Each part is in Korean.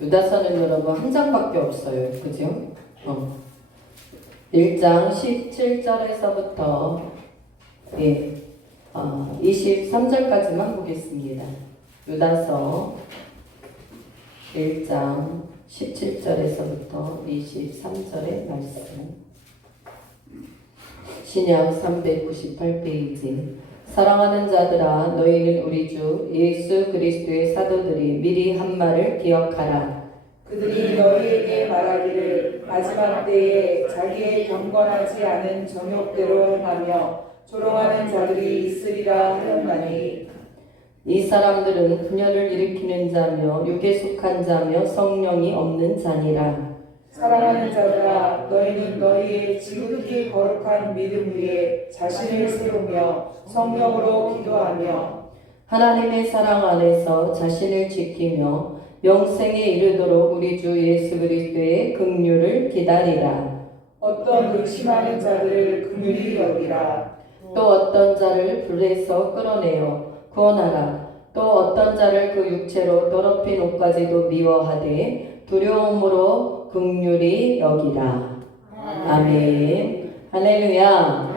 유다서는 여러분 한 장밖에 없어요. 그죠? 1장 17절에서부터 23절까지만 보겠습니다. 유다서 1장 17절에서부터 23절의 말씀. 신약 398페이지. 사랑하는 자들아, 너희는 우리 주 예수 그리스도의 사도들이 미리 한 말을 기억하라. 그들이 너희에게 말하기를 마지막 때에 자기의 경건하지 않은 정욕대로 행하며 조롱하는 자들이 있으리라 하였나니, 이 사람들은 그녀를 일으키는 자며 육에 속한 자며 성령이 없는 자니라. 사랑하는 자들아, 너희는 너희의 지극히 거룩한 믿음 위에 자신을 세우며 성령으로 기도하며 하나님의 사랑 안에서 자신을 지키며 영생에 이르도록 우리 주 예수 그리스도의 긍휼을 기다리라. 어떤 의심하는 자들을 긍휼히 여기라. 또 어떤 자를 불에서 끌어내어 구원하라. 또 어떤 자를 그 육체로 더럽힌 옷까지도 미워하되 두려움으로 긍휼히 여기라. 아멘. 할렐루야.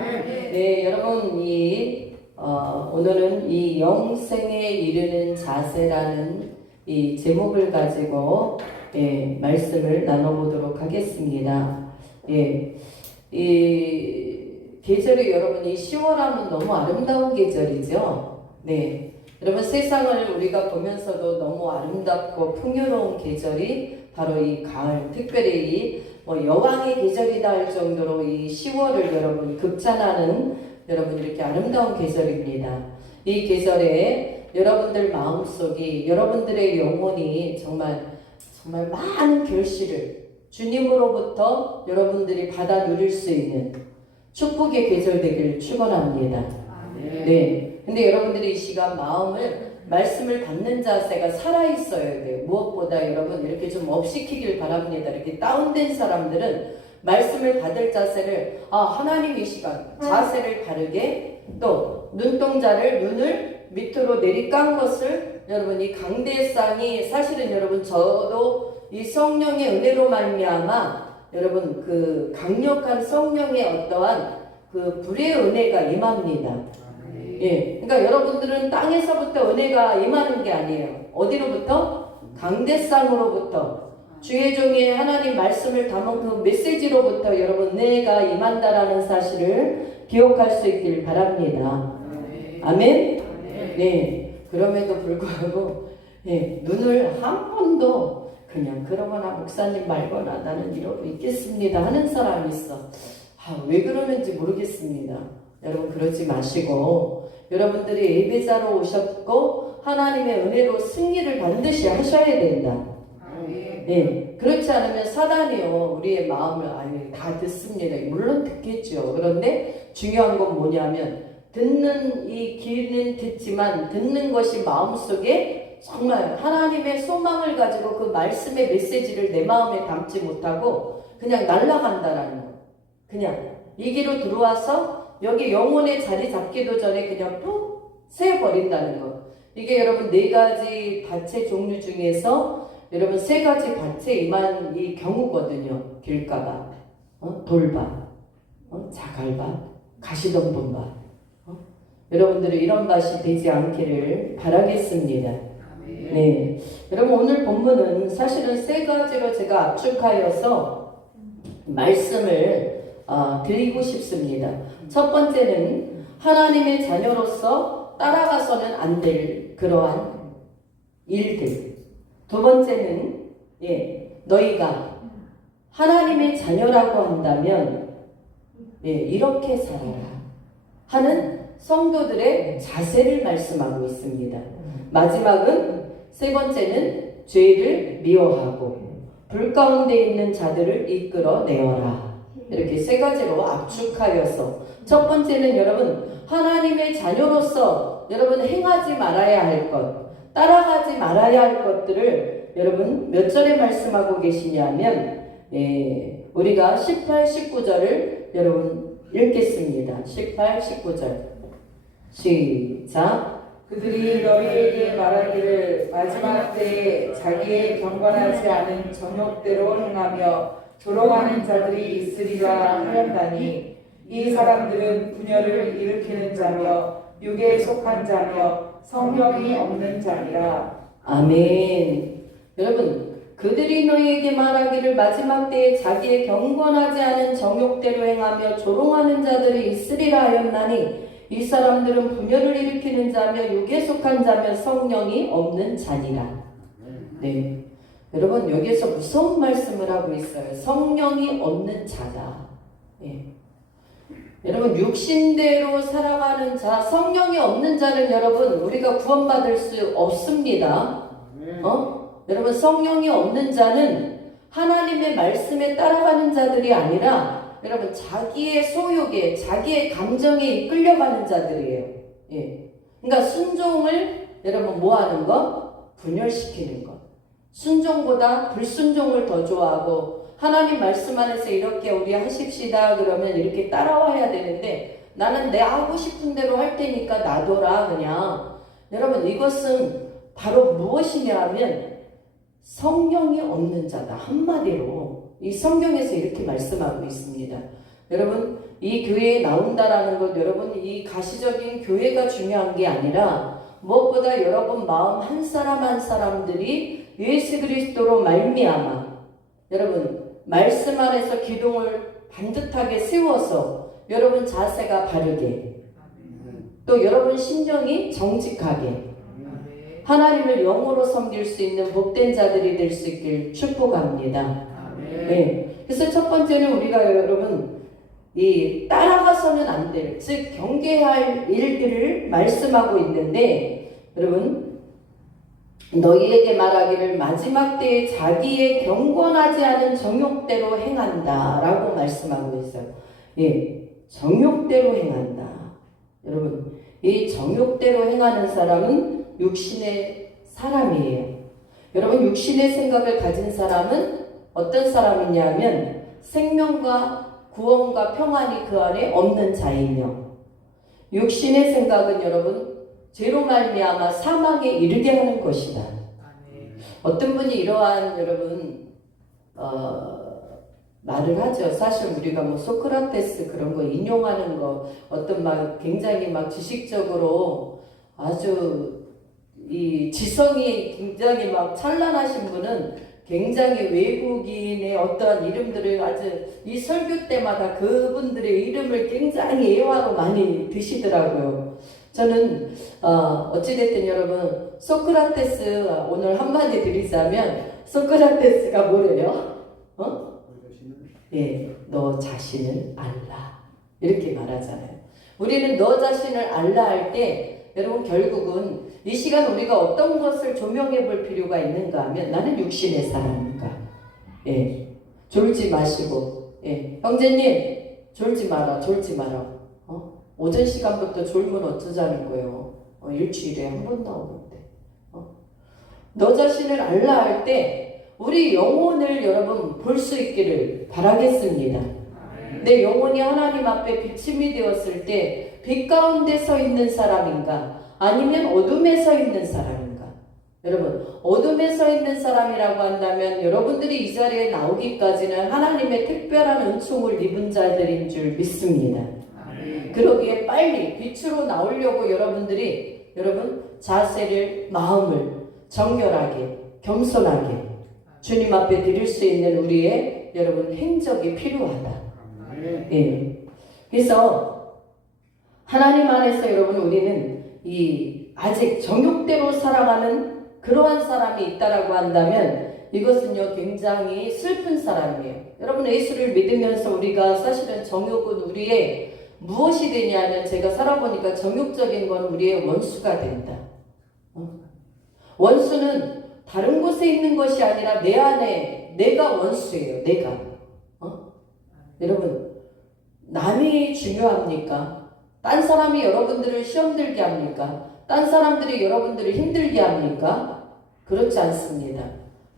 네, 여러분 오늘은 이 영생에 이르는 자세라는 이 제목을 가지고 말씀을 나눠보도록 하겠습니다. 이 계절이 여러분 이 10월하면 너무 아름다운 계절이죠. 네, 여러분 세상을 우리가 보면서도 너무 아름답고 풍요로운 계절이 바로 이 가을, 특별히 여왕의 계절이다 할 정도로 이 10월을 여러분 극찬하는 여러분 이렇게 아름다운 계절입니다. 이 계절에 여러분들 마음속이 여러분들의 영혼이 정말 많은 결실을 주님으로부터 여러분들이 받아 누릴 수 있는 축복의 계절 되기를 축원합니다. 네. 근데 여러분들이 이 시간 말씀을 받는 자세가 살아있어야 돼요. 무엇보다 여러분 이렇게 좀 업시키길 바랍니다. 이렇게 다운된 사람들은 말씀을 받을 자세를 하나님 이 시간 자세를 바르게 또 눈을 밑으로 내리깐 것을 여러분 이 강대상이 사실은 여러분 저도 이 성령의 은혜로 말미암아 여러분 그 강력한 성령의 어떠한 그 불의 은혜가 임합니다. 그러니까 여러분들은 땅에서부터 은혜가 임하는 게 아니에요. 어디로부터? 강대상으로부터 주의 종이 하나님 말씀을 담은 그 메시지로부터 여러분 은혜가 임한다라는 사실을 기억할 수 있길 바랍니다. 아멘? 네. 그럼에도 불구하고 눈을 한 번도 그냥 그러거나 목사님 말거나 나는 이러고 있겠습니다 하는 사람이 있어. 왜 그러는지 모르겠습니다. 여러분 그러지 마시고 여러분들이 예배자로 오셨고 하나님의 은혜로 승리를 반드시 하셔야 된다. 그렇지 않으면 사단이요 우리의 마음을 다 듣습니다. 물론 듣겠죠. 그런데 중요한 건 뭐냐면 듣는 이 귀는 듣지만 듣는 것이 마음속에 정말 하나님의 소망을 가지고 그 말씀의 메시지를 내 마음에 담지 못하고 그냥 날아간다라는 거. 그냥 이 귀로 들어와서 여기 영혼의 자리 잡기도 전에 그냥 푹 새버린다는 거. 이게 여러분 4가지 밭의 종류 중에서 여러분 3가지 밭에 임한 이 경우거든요. 길가밭, 돌밭, 자갈밭, 가시덤불밭. 여러분들은 이런 밭이 되지 않기를 바라겠습니다. 네, 여러분 오늘 본문은 사실은 3가지로 제가 압축하여서 말씀을 드리고 싶습니다. 첫 번째는 하나님의 자녀로서 따라가서는 안 될 그러한 일들. 두 번째는 너희가 하나님의 자녀라고 한다면 이렇게 살아라 하는 성도들의 자세를 말씀하고 있습니다. 마지막은 세 번째는 죄를 미워하고 불 가운데 있는 자들을 이끌어내어라. 이렇게 3가지로 압축하여서 첫 번째는 여러분 하나님의 자녀로서 여러분 행하지 말아야 할 것, 따라가지 말아야 할 것들을 여러분 몇 절에 말씀하고 계시냐면 우리가 18, 19절을 여러분 읽겠습니다. 18, 19절 시작. 그들이 너희에게 말하기를 마지막 때에 자기의 경건하지 않은 정욕대로 행하며 조롱하는 자들이 있으리라 하였다니 이 사람들은 분열을 일으키는 자며 육에 속한 자며 성령이 없는 자니라. 아멘. 여러분, 그들이 너희에게 말하기를 마지막 때에 자기의 경건하지 않은 정욕대로 행하며 조롱하는 자들이 있으리라 하였나니 이 사람들은 분열을 일으키는 자며 육에 속한 자며 성령이 없는 자니라. 네. 여러분, 여기에서 무서운 말씀을 하고 있어요. 성령이 없는 자다. 예. 여러분, 육신대로 살아가는 자, 성령이 없는 자는 여러분, 우리가 구원받을 수 없습니다. 여러분, 성령이 없는 자는 하나님의 말씀에 따라가는 자들이 아니라 여러분, 자기의 소욕에, 자기의 감정에 이끌려가는 자들이에요. 예. 그러니까 순종을 여러분 뭐 하는 거? 분열시키는 거. 순종보다 불순종을 더 좋아하고, 하나님 말씀 안에서 이렇게 우리 하십시다 그러면 이렇게 따라와야 되는데, 나는 내 하고 싶은 대로 할 테니까 놔둬라 그냥. 여러분, 이것은 바로 무엇이냐 하면 성령이 없는 자다. 한마디로 이 성경에서 이렇게 말씀하고 있습니다. 여러분, 이 교회에 나온다라는 것, 여러분 이 가시적인 교회가 중요한 게 아니라 무엇보다 여러분 마음 한 사람 한 사람들이 예수 그리스도로 말미암아 여러분 말씀 안에서 기둥을 반듯하게 세워서 여러분 자세가 바르게, 또 여러분 심정이 정직하게 하나님을 영으로 섬길 수 있는 복된 자들이 될 수 있길 축복합니다. 네. 그래서 첫 번째는 우리가 여러분 이 따라가서는 안 될, 즉 경계할 일들을 말씀하고 있는데, 여러분 너희에게 말하기를 마지막 때에 자기의 경건하지 않은 정욕대로 행한다라고 말씀하고 있어요. 예, 정욕대로 행한다. 여러분, 이 정욕대로 행하는 사람은 육신의 사람이에요. 여러분, 육신의 생각을 가진 사람은 어떤 사람이냐면 생명과 구원과 평안이 그 안에 없는 자이며, 육신의 생각은 여러분 죄로 말미암아 사망에 이르게 하는 것이다. 어떤 분이 이러한 여러분 말을 하죠. 사실 우리가 뭐 소크라테스 그런 거 인용하는 거, 어떤 막 굉장히 막 지식적으로 아주 이 지성이 굉장히 막 찬란하신 분은 굉장히 외국인의 어떠한 이름들을 아주 이 설교 때마다 그분들의 이름을 굉장히 예화로 많이 드시더라고요. 저는 어찌됐든 여러분 소크라테스 오늘 한마디 드리자면, 소크라테스가 뭐래요? 예, 너 자신을 알라 이렇게 말하잖아요. 우리는 너 자신을 알라 할 때 여러분 결국은 이 시간 우리가 어떤 것을 조명해 볼 필요가 있는가 하면, 나는 육신의 사람인가. 예, 졸지 마시고, 예, 형제님 졸지 마라, 졸지 마라. 오전 시간부터 졸면 어쩌자는 거예요. 일주일에 한 번 나오는데. 너 자신을 알라 할 때 우리 영혼을 여러분 볼 수 있기를 바라겠습니다. 내 영혼이 하나님 앞에 비침이 되었을 때 빛 가운데 서 있는 사람인가, 아니면 어둠에 서 있는 사람인가. 여러분, 어둠에 서 있는 사람이라고 한다면 여러분들이 이 자리에 나오기까지는 하나님의 특별한 은총을 입은 자들인 줄 믿습니다. 그러기에 빨리 빛으로 나오려고 여러분들이 여러분 자세를, 마음을 정결하게, 겸손하게 주님 앞에 드릴 수 있는 우리의 여러분 행적이 필요하다. 예. 그래서 하나님 안에서 여러분 우리는 이 아직 정욕대로 살아가는 그러한 사람이 있다라고 한다면 이것은요 굉장히 슬픈 사람이에요. 여러분, 예수를 믿으면서 우리가 사실은 정욕은 우리의 무엇이 되냐면, 제가 살아보니까 정욕적인 건 우리의 원수가 된다. 원수는 다른 곳에 있는 것이 아니라 내 안에 내가 원수예요. 내가. 여러분, 남이 중요합니까? 딴 사람이 여러분들을 시험 들게 합니까? 딴 사람들이 여러분들을 힘들게 합니까? 그렇지 않습니다.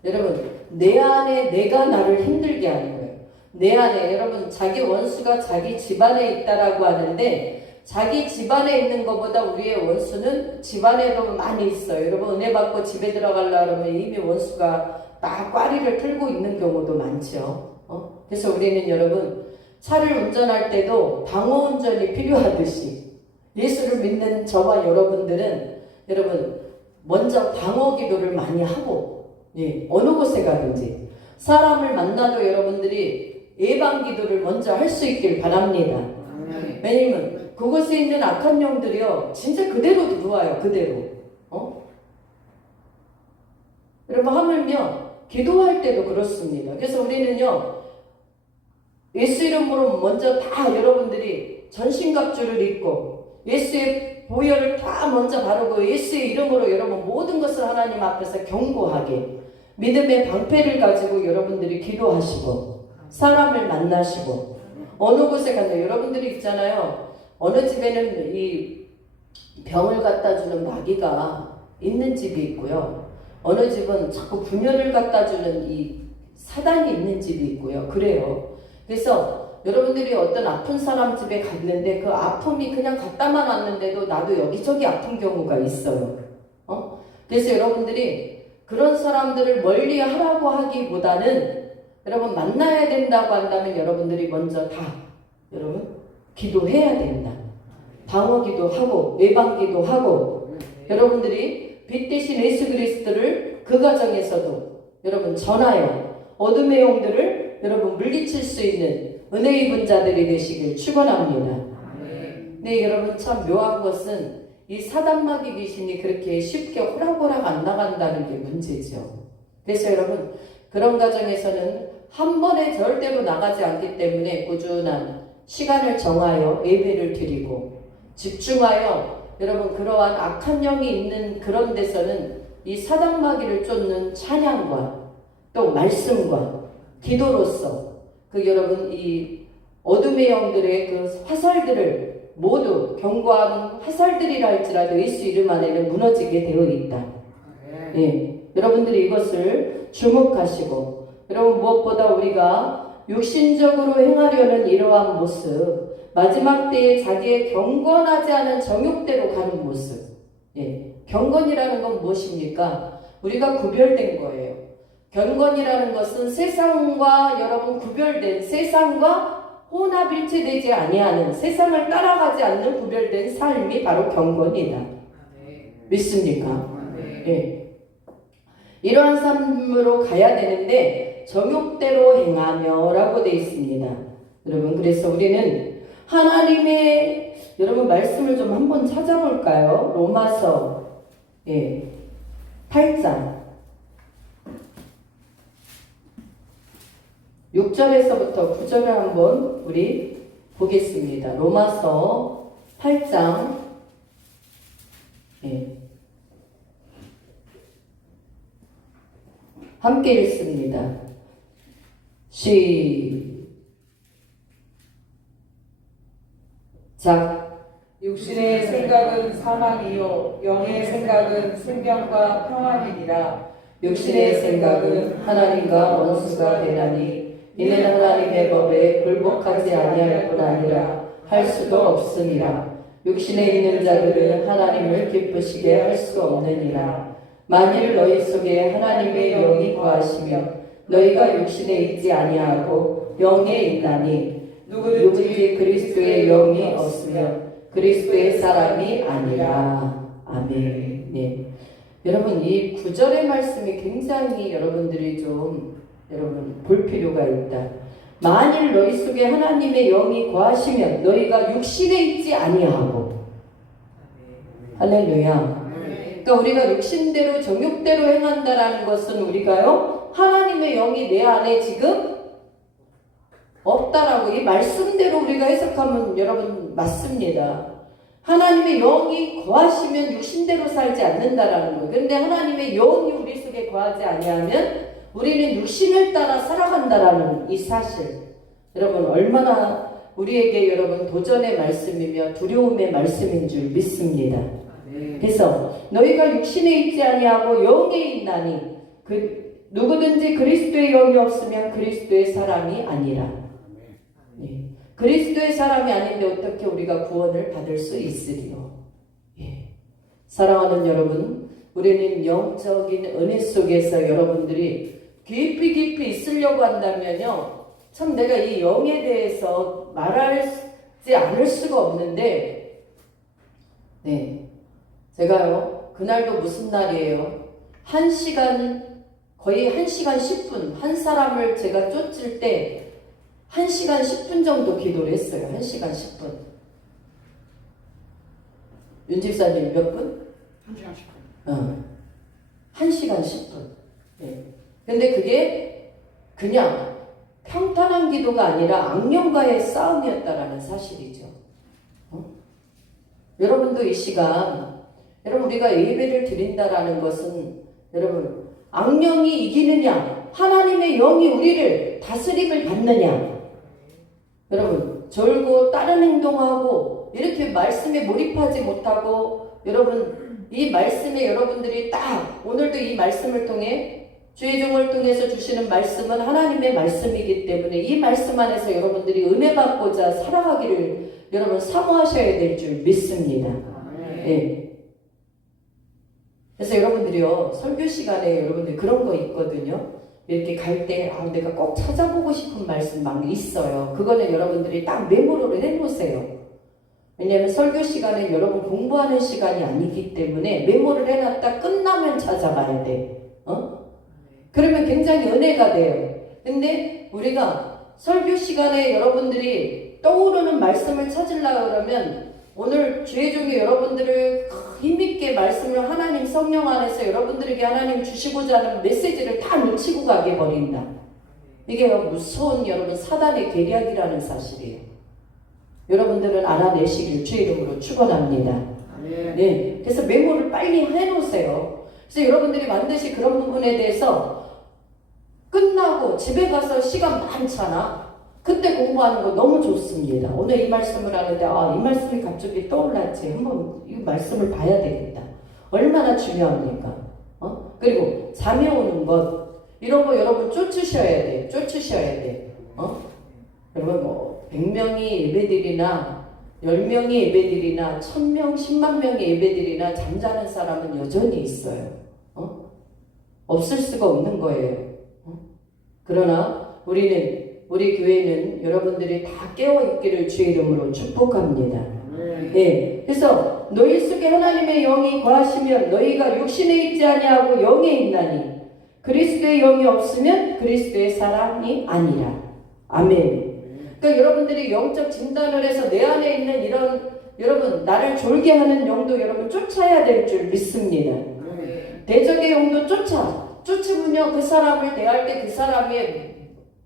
여러분, 내 안에 내가 나를 힘들게 하는 거예요. 내 안에 여러분 자기 원수가 자기 집안에 있다라고 하는데, 자기 집안에 있는 것보다 우리의 원수는 집안에도 많이 있어요. 여러분 은혜 받고 집에 들어가려고 하면 이미 원수가 막 꽈리를 틀고 있는 경우도 많죠. 그래서 우리는 여러분 차를 운전할 때도 방어 운전이 필요하듯이 예수를 믿는 저와 여러분들은 여러분 먼저 방어 기도를 많이 하고 어느 곳에 가든지 사람을 만나도 여러분들이 예방 기도를 먼저 할 수 있길 바랍니다. 왜냐면 그곳에 있는 악한 영들이요 진짜 그대로 들어와요. 그대로. 여러분 하물며 기도할 때도 그렇습니다. 그래서 우리는요 예수 이름으로 먼저 다 여러분들이 전신갑주를 입고 예수의 보혈을 다 먼저 바르고 예수의 이름으로 여러분 모든 것을 하나님 앞에서 견고하게 믿음의 방패를 가지고 여러분들이 기도하시고 사람을 만나시고 어느 곳에 간다. 여러분들이 있잖아요. 어느 집에는 이 병을 갖다 주는 마귀가 있는 집이 있고요. 어느 집은 자꾸 분열을 갖다 주는 이 사단이 있는 집이 있고요. 그래요. 그래서 여러분들이 어떤 아픈 사람 집에 갔는데 그 아픔이 그냥 갖다만 왔는데도 나도 여기저기 아픈 경우가 있어요. 그래서 여러분들이 그런 사람들을 멀리 하라고 하기보다는 여러분 만나야 된다고 한다면 여러분들이 먼저 다 여러분 기도해야 된다. 방어기도 하고 예방기도 하고 여러분들이 빛 대신 예수 그리스도를 그 가정에서도 여러분 전하여 어둠의 영들을 여러분 물리칠 수 있는 은혜 입은 자들이 되시길 축원합니다. 네, 여러분 참 묘한 것은 이 사단마귀 귀신이 그렇게 쉽게 호락호락 안 나간다는 게 문제죠. 그래서 여러분 그런 가정에서는 한 번에 절대로 나가지 않기 때문에 꾸준한 시간을 정하여 예배를 드리고 집중하여 여러분 그러한 악한 영이 있는 그런 데서는 이 사단마귀를 쫓는 찬양과 또 말씀과 기도로서 그 여러분 이 어둠의 영들의 그 화살들을 모두 견고한 화살들이라 할지라도 예수 이름 안에는 무너지게 되어 있다. 여러분들이 이것을 주목하시고 여러분 무엇보다 우리가 육신적으로 행하려는 이러한 모습 마지막 때에 자기의 경건하지 않은 정욕대로 가는 모습 경건이라는 건 무엇입니까? 우리가 구별된 거예요. 경건이라는 것은 세상과 여러분 구별된 세상과 혼합일체되지 아니하는 세상을 따라가지 않는 구별된 삶이 바로 경건이다. 믿습니까? 이러한 삶으로 가야 되는데 정욕대로 행하며 라고 되어 있습니다. 여러분 그래서 우리는 하나님의 여러분 말씀을 좀 한번 찾아볼까요? 로마서 8장 6절에서부터 9절을 한번 우리 보겠습니다. 로마서 8장 함께 읽습니다. 시작. 육신의 생각은 사망이요 영의 생각은 생명과 평안이니라. 육신의 생각은 하나님과 원수가 되나니 이는 하나님의 법에 굴복하지 아니할 뿐 아니라 할 수도 없음이라. 육신에 있는 자들은 하나님을 기쁘시게 할 수 없느니라. 만일 너희 속에 하나님의 영이 거하시며 너희가 육신에 있지 아니하고 영에 있나니 누구든지 그리스도의 영이 없으면 그리스도의 사람이 아니라. 아멘. 여러분 이 9절의 말씀이 굉장히 여러분들이 좀 여러분 볼 필요가 있다. 만일 너희 속에 하나님의 영이 거하시면 너희가 육신에 있지 아니하고. 할렐루야. 그러니까 우리가 육신대로 정욕대로 행한다라는 것은 우리가요 하나님의 영이 내 안에 지금 없다라고 이 말씀대로 우리가 해석하면 여러분 맞습니다. 하나님의 영이 거하시면 육신대로 살지 않는다라는 거예요. 그런데 하나님의 영이 우리 속에 거하지 아니하면 우리는 육신을 따라 살아간다라는 이 사실 여러분 얼마나 우리에게 여러분 도전의 말씀이며 두려움의 말씀인 줄 믿습니다. 그래서 너희가 육신에 있지 아니하고 영에 있나니 누구든지 그리스도의 영이 없으면 그리스도의 사람이 아니라. 그리스도의 사람이 아닌데 어떻게 우리가 구원을 받을 수 있으리요? 예. 사랑하는 여러분, 우리는 영적인 은혜 속에서 여러분들이 깊이 깊이 있으려고 한다면요, 참 내가 이 영에 대해서 말하지 않을 수가 없는데, 네, 제가요 그날도 무슨 날이에요? 1시간, 거의 1시간 10분, 한 사람을 제가 쫓을 때 1시간 10분 정도 기도를 했어요. 1시간 10분. 윤 집사님 몇 분? 1시간 10분. 1시간 10분. 네. 근데 그게 그냥 평탄한 기도가 아니라 악령과의 싸움이었다라는 사실이죠. 여러분도 이 시간, 여러분 우리가 예배를 드린다라는 것은 여러분 악령이 이기느냐, 하나님의 영이 우리를 다스림을 받느냐. 여러분 졸고 다른 행동하고 이렇게 말씀에 몰입하지 못하고, 여러분 이 말씀에 여러분들이 딱 오늘도 이 말씀을 통해 주의 종을 통해서 주시는 말씀은 하나님의 말씀이기 때문에 이 말씀 안에서 여러분들이 은혜 받고자 살아가기를 여러분 사모하셔야 될 줄 믿습니다. 네. 그래서 여러분들이요 설교 시간에 여러분들 그런 거 있거든요. 이렇게 갈 때 내가 꼭 찾아보고 싶은 말씀 막 있어요. 그거는 여러분들이 딱 메모를 해놓으세요. 왜냐하면 설교 시간에 여러분 공부하는 시간이 아니기 때문에 메모를 해놨다 끝나면 찾아가야 돼. 그러면 굉장히 은혜가 돼요. 근데 우리가 설교 시간에 여러분들이 떠오르는 말씀을 찾으려고 그러면 오늘 주의 종이 여러분들을 힘있게 말씀을 하나님 성령 안에서 여러분들에게 하나님 주시고자 하는 메시지를 다 놓치고 가게 버린다. 이게 무서운 여러분 사단의 계략이라는 사실이에요. 여러분들은 알아내시길 주의 이름으로 축원합니다. 네, 그래서 메모를 빨리 해놓으세요. 그래서 여러분들이 반드시 그런 부분에 대해서 끝나고 집에 가서 시간 많잖아. 그때 공부하는 거 너무 좋습니다. 오늘 이 말씀을 하는데 이 말씀이 갑자기 떠올랐지. 한번 이 말씀을 봐야 되겠다. 얼마나 중요합니까? 그리고 잠이 오는 것 이런 거 여러분 쫓으셔야 돼. 쫓으셔야 돼. 여러분 뭐 100명이 예배드리나 10명이 예배드리나 1000명, 10만 명의 예배드리나 잠자는 사람은 여전히 있어요. 없을 수가 없는 거예요. 그러나 우리 교회는 여러분들이 다 깨어있기를 주의 이름으로 축복합니다. 네. 그래서 너희 속에 하나님의 영이 거하시면 너희가 육신에 있지 아니하고 영에 있나니 그리스도의 영이 없으면 그리스도의 사람이 아니라. 아멘. 그러니까 여러분들이 영적 진단을 해서 내 안에 있는 이런 여러분 나를 졸게 하는 영도 여러분 쫓아야 될 줄 믿습니다. 대적의 영도 쫓으면요 그 사람을 대할 때 그 사람의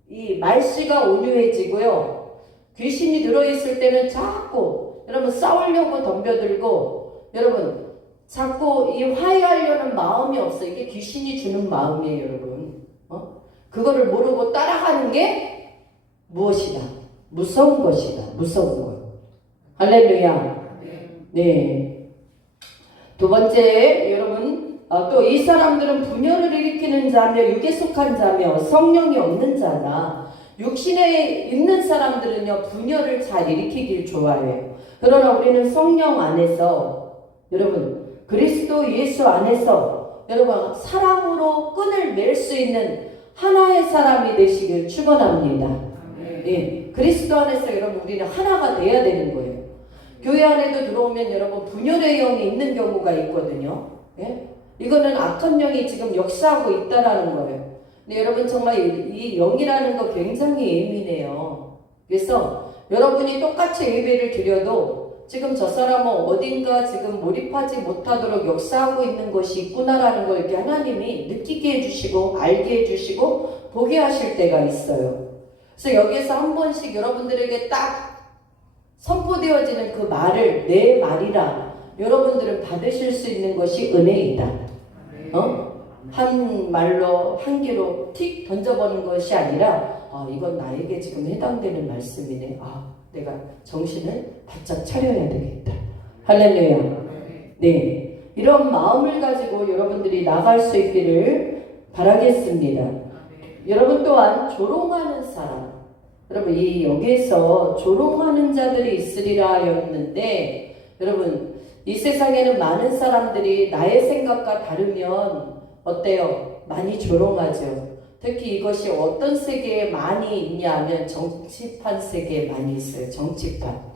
이 말씨가 온유해지고요. 귀신이 들어있을 때는 자꾸 여러분 싸우려고 덤벼들고 여러분 자꾸 이 화해하려는 마음이 없어. 이게 귀신이 주는 마음이에요 여러분. 그거를 모르고 따라가는 게 무엇이다? 무서운 것이다. 무서운 것. 할렐루야. 네. 두 번째 여러분 또 이 사람들은 분열을 일으키는 자며 육에 속한 자며 성령이 없는 자다. 육신에 있는 사람들은요 분열을 잘 일으키길 좋아해요. 그러나 우리는 성령 안에서 여러분 그리스도 예수 안에서 여러분 사랑으로 끈을 맬 수 있는 하나의 사람이 되시길 축원합니다. 예, 그리스도 안에서 여러분 우리는 하나가 돼야 되는 거예요. 교회 안에도 들어오면 여러분 분열의 영이 있는 경우가 있거든요. 예? 이거는 악한 영이 지금 역사하고 있다라는 거예요. 근데 여러분 정말 이 영이라는 거 굉장히 예민해요. 그래서 여러분이 똑같이 예배를 드려도 지금 저 사람은 어딘가 지금 몰입하지 못하도록 역사하고 있는 것이 있구나라는 걸 이렇게 하나님이 느끼게 해주시고 알게 해주시고 보게 하실 때가 있어요. 그래서 여기에서 한 번씩 여러분들에게 딱 선포되어지는 그 말을 내 말이라 여러분들은 받으실 수 있는 것이 은혜이다. 한 말로 한 개로 틱 던져버는 것이 아니라 이건 나에게 지금 해당되는 말씀이네. 내가 정신을 바짝 차려야 되겠다. 할렐루야. 네, 이런 마음을 가지고 여러분들이 나갈 수 있기를 바라겠습니다. 여러분 또한 조롱하는 사람, 여러분 이 여기에서 조롱하는 자들이 있으리라 하였는데 여러분 이 세상에는 많은 사람들이 나의 생각과 다르면 어때요? 많이 조롱하죠. 특히 이것이 어떤 세계에 많이 있냐 하면 정치판 세계에 많이 있어요. 정치판.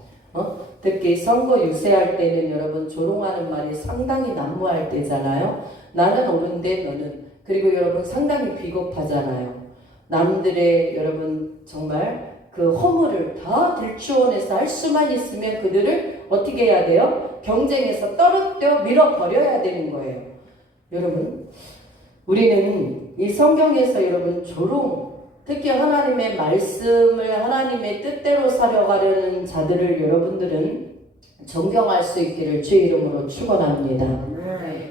특히 선거 유세할 때는 여러분 조롱하는 말이 상당히 난무할 때잖아요. 나는 옳은데 너는. 그리고 여러분 상당히 비겁하잖아요. 남들의 여러분 정말 그 허물을 다 들추어내서 할 수만 있으면 그들을 어떻게 해야 돼요? 경쟁에서 떨어뜨려 밀어버려야 되는 거예요. 여러분 우리는 이 성경에서 여러분 조롱 특히 하나님의 말씀을 하나님의 뜻대로 살아가려는 자들을 여러분들은 존경할 수 있기를 주의 이름으로 축원합니다.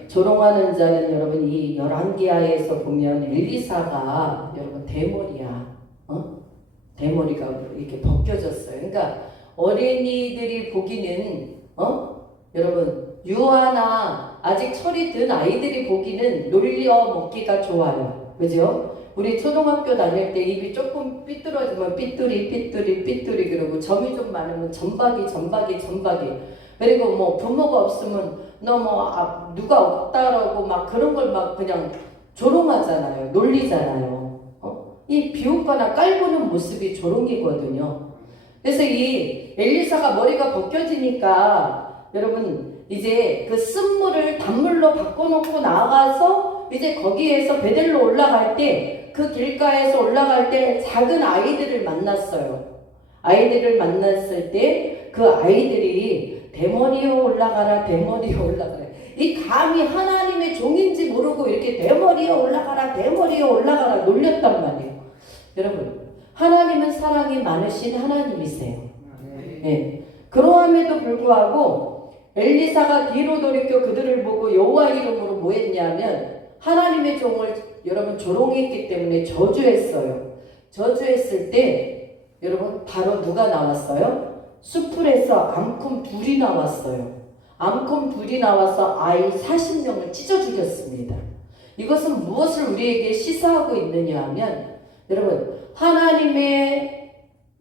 조롱하는 자는 여러분 이 열왕기하에서 보면 엘리사가 여러분 대머리야. 대머리가 이렇게 벗겨졌어요. 그러니까 어린이들이 보기는 여러분 유아나 아직 철이 든 아이들이 보기는 놀려 먹기가 좋아요. 그죠? 우리 초등학교 다닐 때 입이 조금 삐뚤어지면 삐뚤이 그러고 점이 좀 많으면 점박이 그리고 뭐 부모가 없으면 너 뭐 누가 없다라고 막 그런 걸 막 그냥 조롱하잖아요. 놀리잖아요. 이 비웃거나 깔보는 모습이 조롱이거든요. 그래서 이 엘리사가 머리가 벗겨지니까 여러분 이제 그 쓴물을 단물로 바꿔놓고 나가서 이제 거기에서 베델로 올라갈 때 그 길가에서 올라갈 때 작은 아이들을 만났어요. 아이들을 만났을 때 그 아이들이 대머리에 올라가라 이 감히 하나님의 종인지 모르고 이렇게 대머리에 올라가라 놀렸단 말이에요. 여러분 하나님은 사랑이 많으신 하나님이세요. 네. 그러함에도 불구하고 엘리사가 뒤로 돌이켜 그들을 보고 여호와 이름으로 뭐 했냐면 하나님의 종을 여러분 조롱했기 때문에 저주했어요. 저주했을 때 여러분 바로 누가 나왔어요? 수풀에서 암컷 둘이 나왔어요. 암컷 둘이 나와서 아이 40명을 찢어 죽였습니다. 이것은 무엇을 우리에게 시사하고 있느냐 하면 여러분 하나님의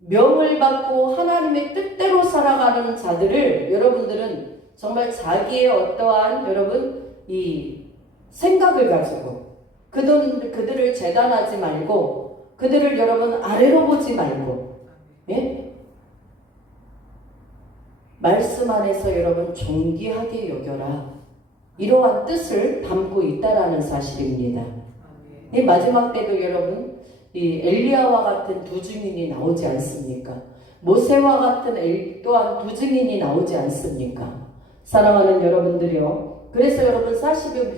명을 받고 하나님의 뜻대로 살아가는 자들을 여러분들은 정말 자기의 어떠한 여러분 이 생각을 가지고 그들을 재단하지 말고 그들을 여러분 아래로 보지 말고 예? 말씀 안에서 여러분 존귀하게 여겨라. 이러한 뜻을 담고 있다라는 사실입니다. 이 마지막 때도 여러분 이 엘리야와 같은 두 증인이 나오지 않습니까? 모세와 같은 또한 두 증인이 나오지 않습니까? 사랑하는 여러분들이요. 그래서 여러분 40여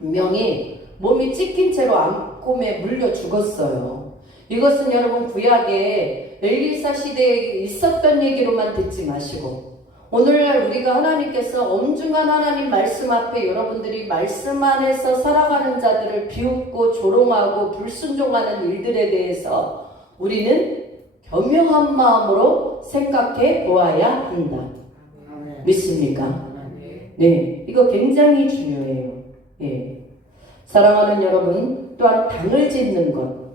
명이 몸이 찢긴 채로 암곰에 물려 죽었어요. 이것은 여러분 구약에 엘리사 시대에 있었던 얘기로만 듣지 마시고 오늘날 우리가 하나님께서 엄중한 하나님 말씀 앞에 여러분들이 말씀 안에서 살아가는 자들을 비웃고 조롱하고 불순종하는 일들에 대해서 우리는 겸허한 마음으로 생각해 보아야 한다. 믿습니까? 네, 이거 굉장히 중요해요. 예. 사랑하는 여러분, 또한 당을 짓는 것.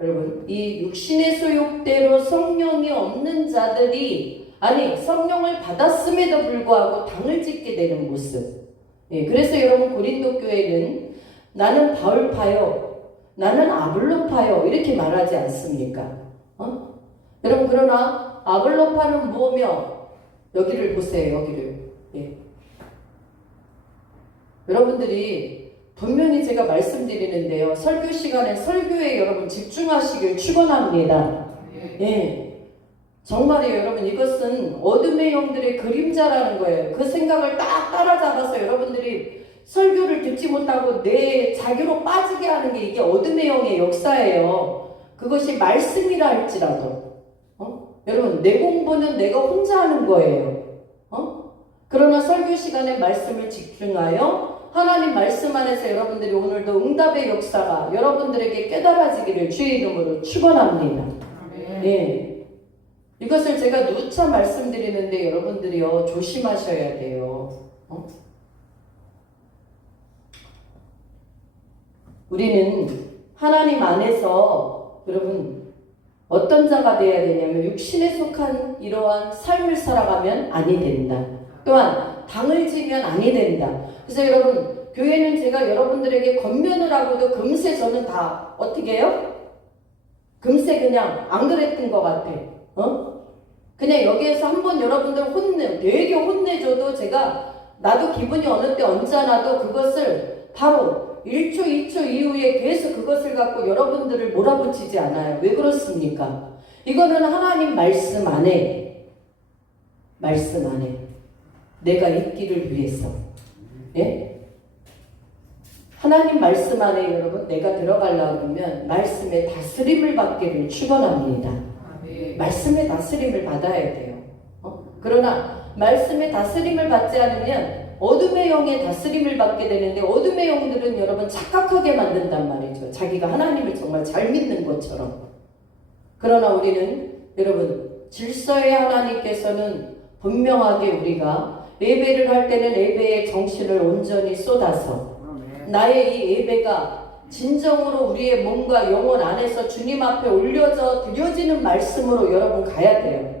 여러분, 이 육신의 소욕대로 성령이 없는 자들이 성령을 받았음에도 불구하고 당을 짓게 되는 모습. 예, 그래서 여러분 고린도 교회는 나는 바울파요, 나는 아볼로파요 이렇게 말하지 않습니까? 여러분 그러나 아볼로파는 뭐며 여기를 보세요. 여기를. 예. 여러분들이 분명히 제가 말씀드리는데요. 설교 시간에 설교에 여러분 집중하시길 축원합니다. 예. 정말이에요. 여러분 이것은 어둠의 영들의 그림자라는 거예요. 그 생각을 딱 따라잡아서 여러분들이 설교를 듣지 못하고 내 자기로 빠지게 하는 게 이게 어둠의 영의 역사예요. 그것이 말씀이라 할지라도 여러분 내 공부는 내가 혼자 하는 거예요. 그러나 설교 시간에 말씀을 집중하여 하나님 말씀 안에서 여러분들이 오늘도 응답의 역사가 여러분들에게 깨달아지기를 주의 이름으로 축원합니다. 네. 이것을 제가 누차 말씀드리는데 여러분들이요 조심하셔야 돼요. 우리는 하나님 안에서 여러분 어떤 자가 되어야 되냐면 육신에 속한 이러한 삶을 살아가면 아니 된다. 또한 당을 지면 아니 된다. 그래서 여러분 교회는 제가 여러분들에게 권면을 하고도 금세 저는 다 어떻게 해요? 금세 그냥 안 그랬던 것 같아. 그냥 여기에서 한번 여러분들 되게 혼내줘도 제가 나도 기분이 어느 때 언짢아도 그것을 바로 1초, 2초 이후에 계속 그것을 갖고 여러분들을 몰아붙이지 않아요. 왜 그렇습니까? 이거는 하나님 말씀 안에 내가 있기를 위해서, 예? 하나님 말씀 안에 여러분 내가 들어가려고 하면 말씀의 다스림을 받기를 축원합니다. 말씀의 다스림을 받아야 돼요. 그러나 말씀의 다스림을 받지 않으면 어둠의 영의 다스림을 받게 되는데 어둠의 영들은 여러분 착각하게 만든단 말이죠. 자기가 하나님을 정말 잘 믿는 것처럼. 그러나 우리는 여러분 질서의 하나님께서는 분명하게 우리가 예배를 할 때는 예배의 정신을 온전히 쏟아서 나의 이 예배가 진정으로 우리의 몸과 영혼 안에서 주님 앞에 올려져 드려지는 말씀으로 여러분 가야 돼요.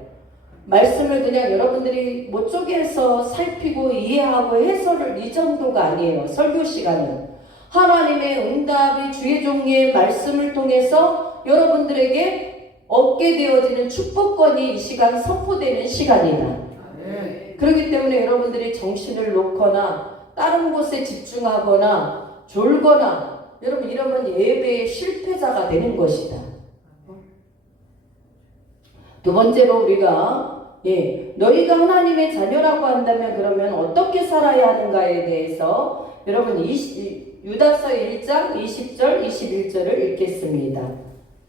말씀을 그냥 여러분들이 뭐 쪼개서 살피고 이해하고 해설을 이 정도가 아니에요. 설교 시간은 하나님의 응답이 주의 종의 말씀을 통해서 여러분들에게 얻게 되어지는 축복권이 이 시간 선포되는 시간이다. 그렇기 때문에 여러분들이 정신을 놓거나 다른 곳에 집중하거나 졸거나 여러분 이러면 예배의 실패자가 되는 것이다. 두 번째로 우리가 너희가 하나님의 자녀라고 한다면 그러면 어떻게 살아야 하는가에 대해서 여러분 유다서 1장 20절 21절을 읽겠습니다.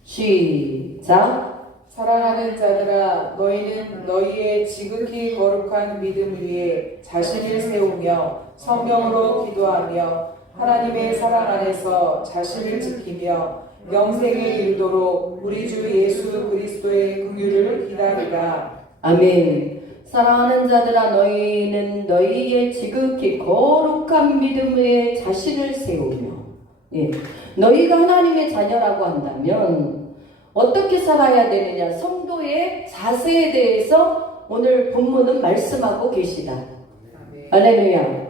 시작. 사랑하는 자들아 너희는 너희의 지극히 거룩한 믿음 위에 자신을 세우며 성령으로 기도하며 하나님의 사랑 안에서 자신을 지키며 영생에 이르도록 우리 주 예수 그리스도의 긍휼을 기다리라. 아멘. 사랑하는 자들아 너희는 너희의 지극히 거룩한 믿음 위에 자신을 세우며 너희가 하나님의 자녀라고 한다면 어떻게 살아야 되느냐 성도의 자세에 대해서 오늘 본문은 말씀하고 계시다. 할렐루야.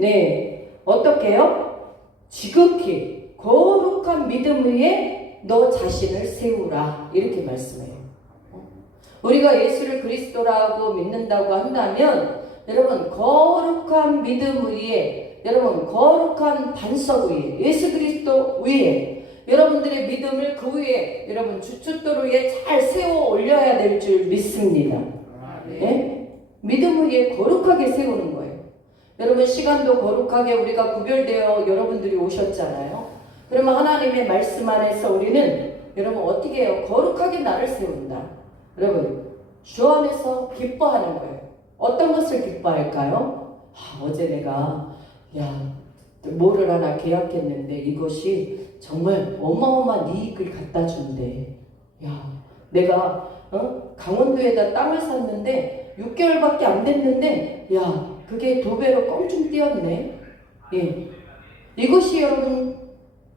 네, 어떻게요? 지극히 거룩한 믿음 위에 너 자신을 세우라 이렇게 말씀해요. 우리가 예수를 그리스도라고 믿는다고 한다면 여러분 거룩한 믿음 위에 여러분 거룩한 반석 위에 예수 그리스도 위에 여러분들의 믿음을 그 위에 여러분 주춧돌 위에 잘 세워 올려야 될 줄 믿습니다. 네? 믿음 위에 거룩하게 세우는 거예요. 여러분 시간도 거룩하게 우리가 구별되어 여러분들이 오셨잖아요. 그러면 하나님의 말씀 안에서 우리는 여러분 어떻게 해요? 거룩하게 나를 세운다. 여러분 주 안에서 기뻐하는 거예요. 어떤 것을 기뻐할까요? 어제 내가 뭐를 하나 계약했는데 이것이 정말 어마어마한 이익을 갖다 준대. 내가 강원도에다 땅을 샀는데 6개월밖에 안 됐는데 그게 2배로 껑충 뛰었네. 이것이 여러분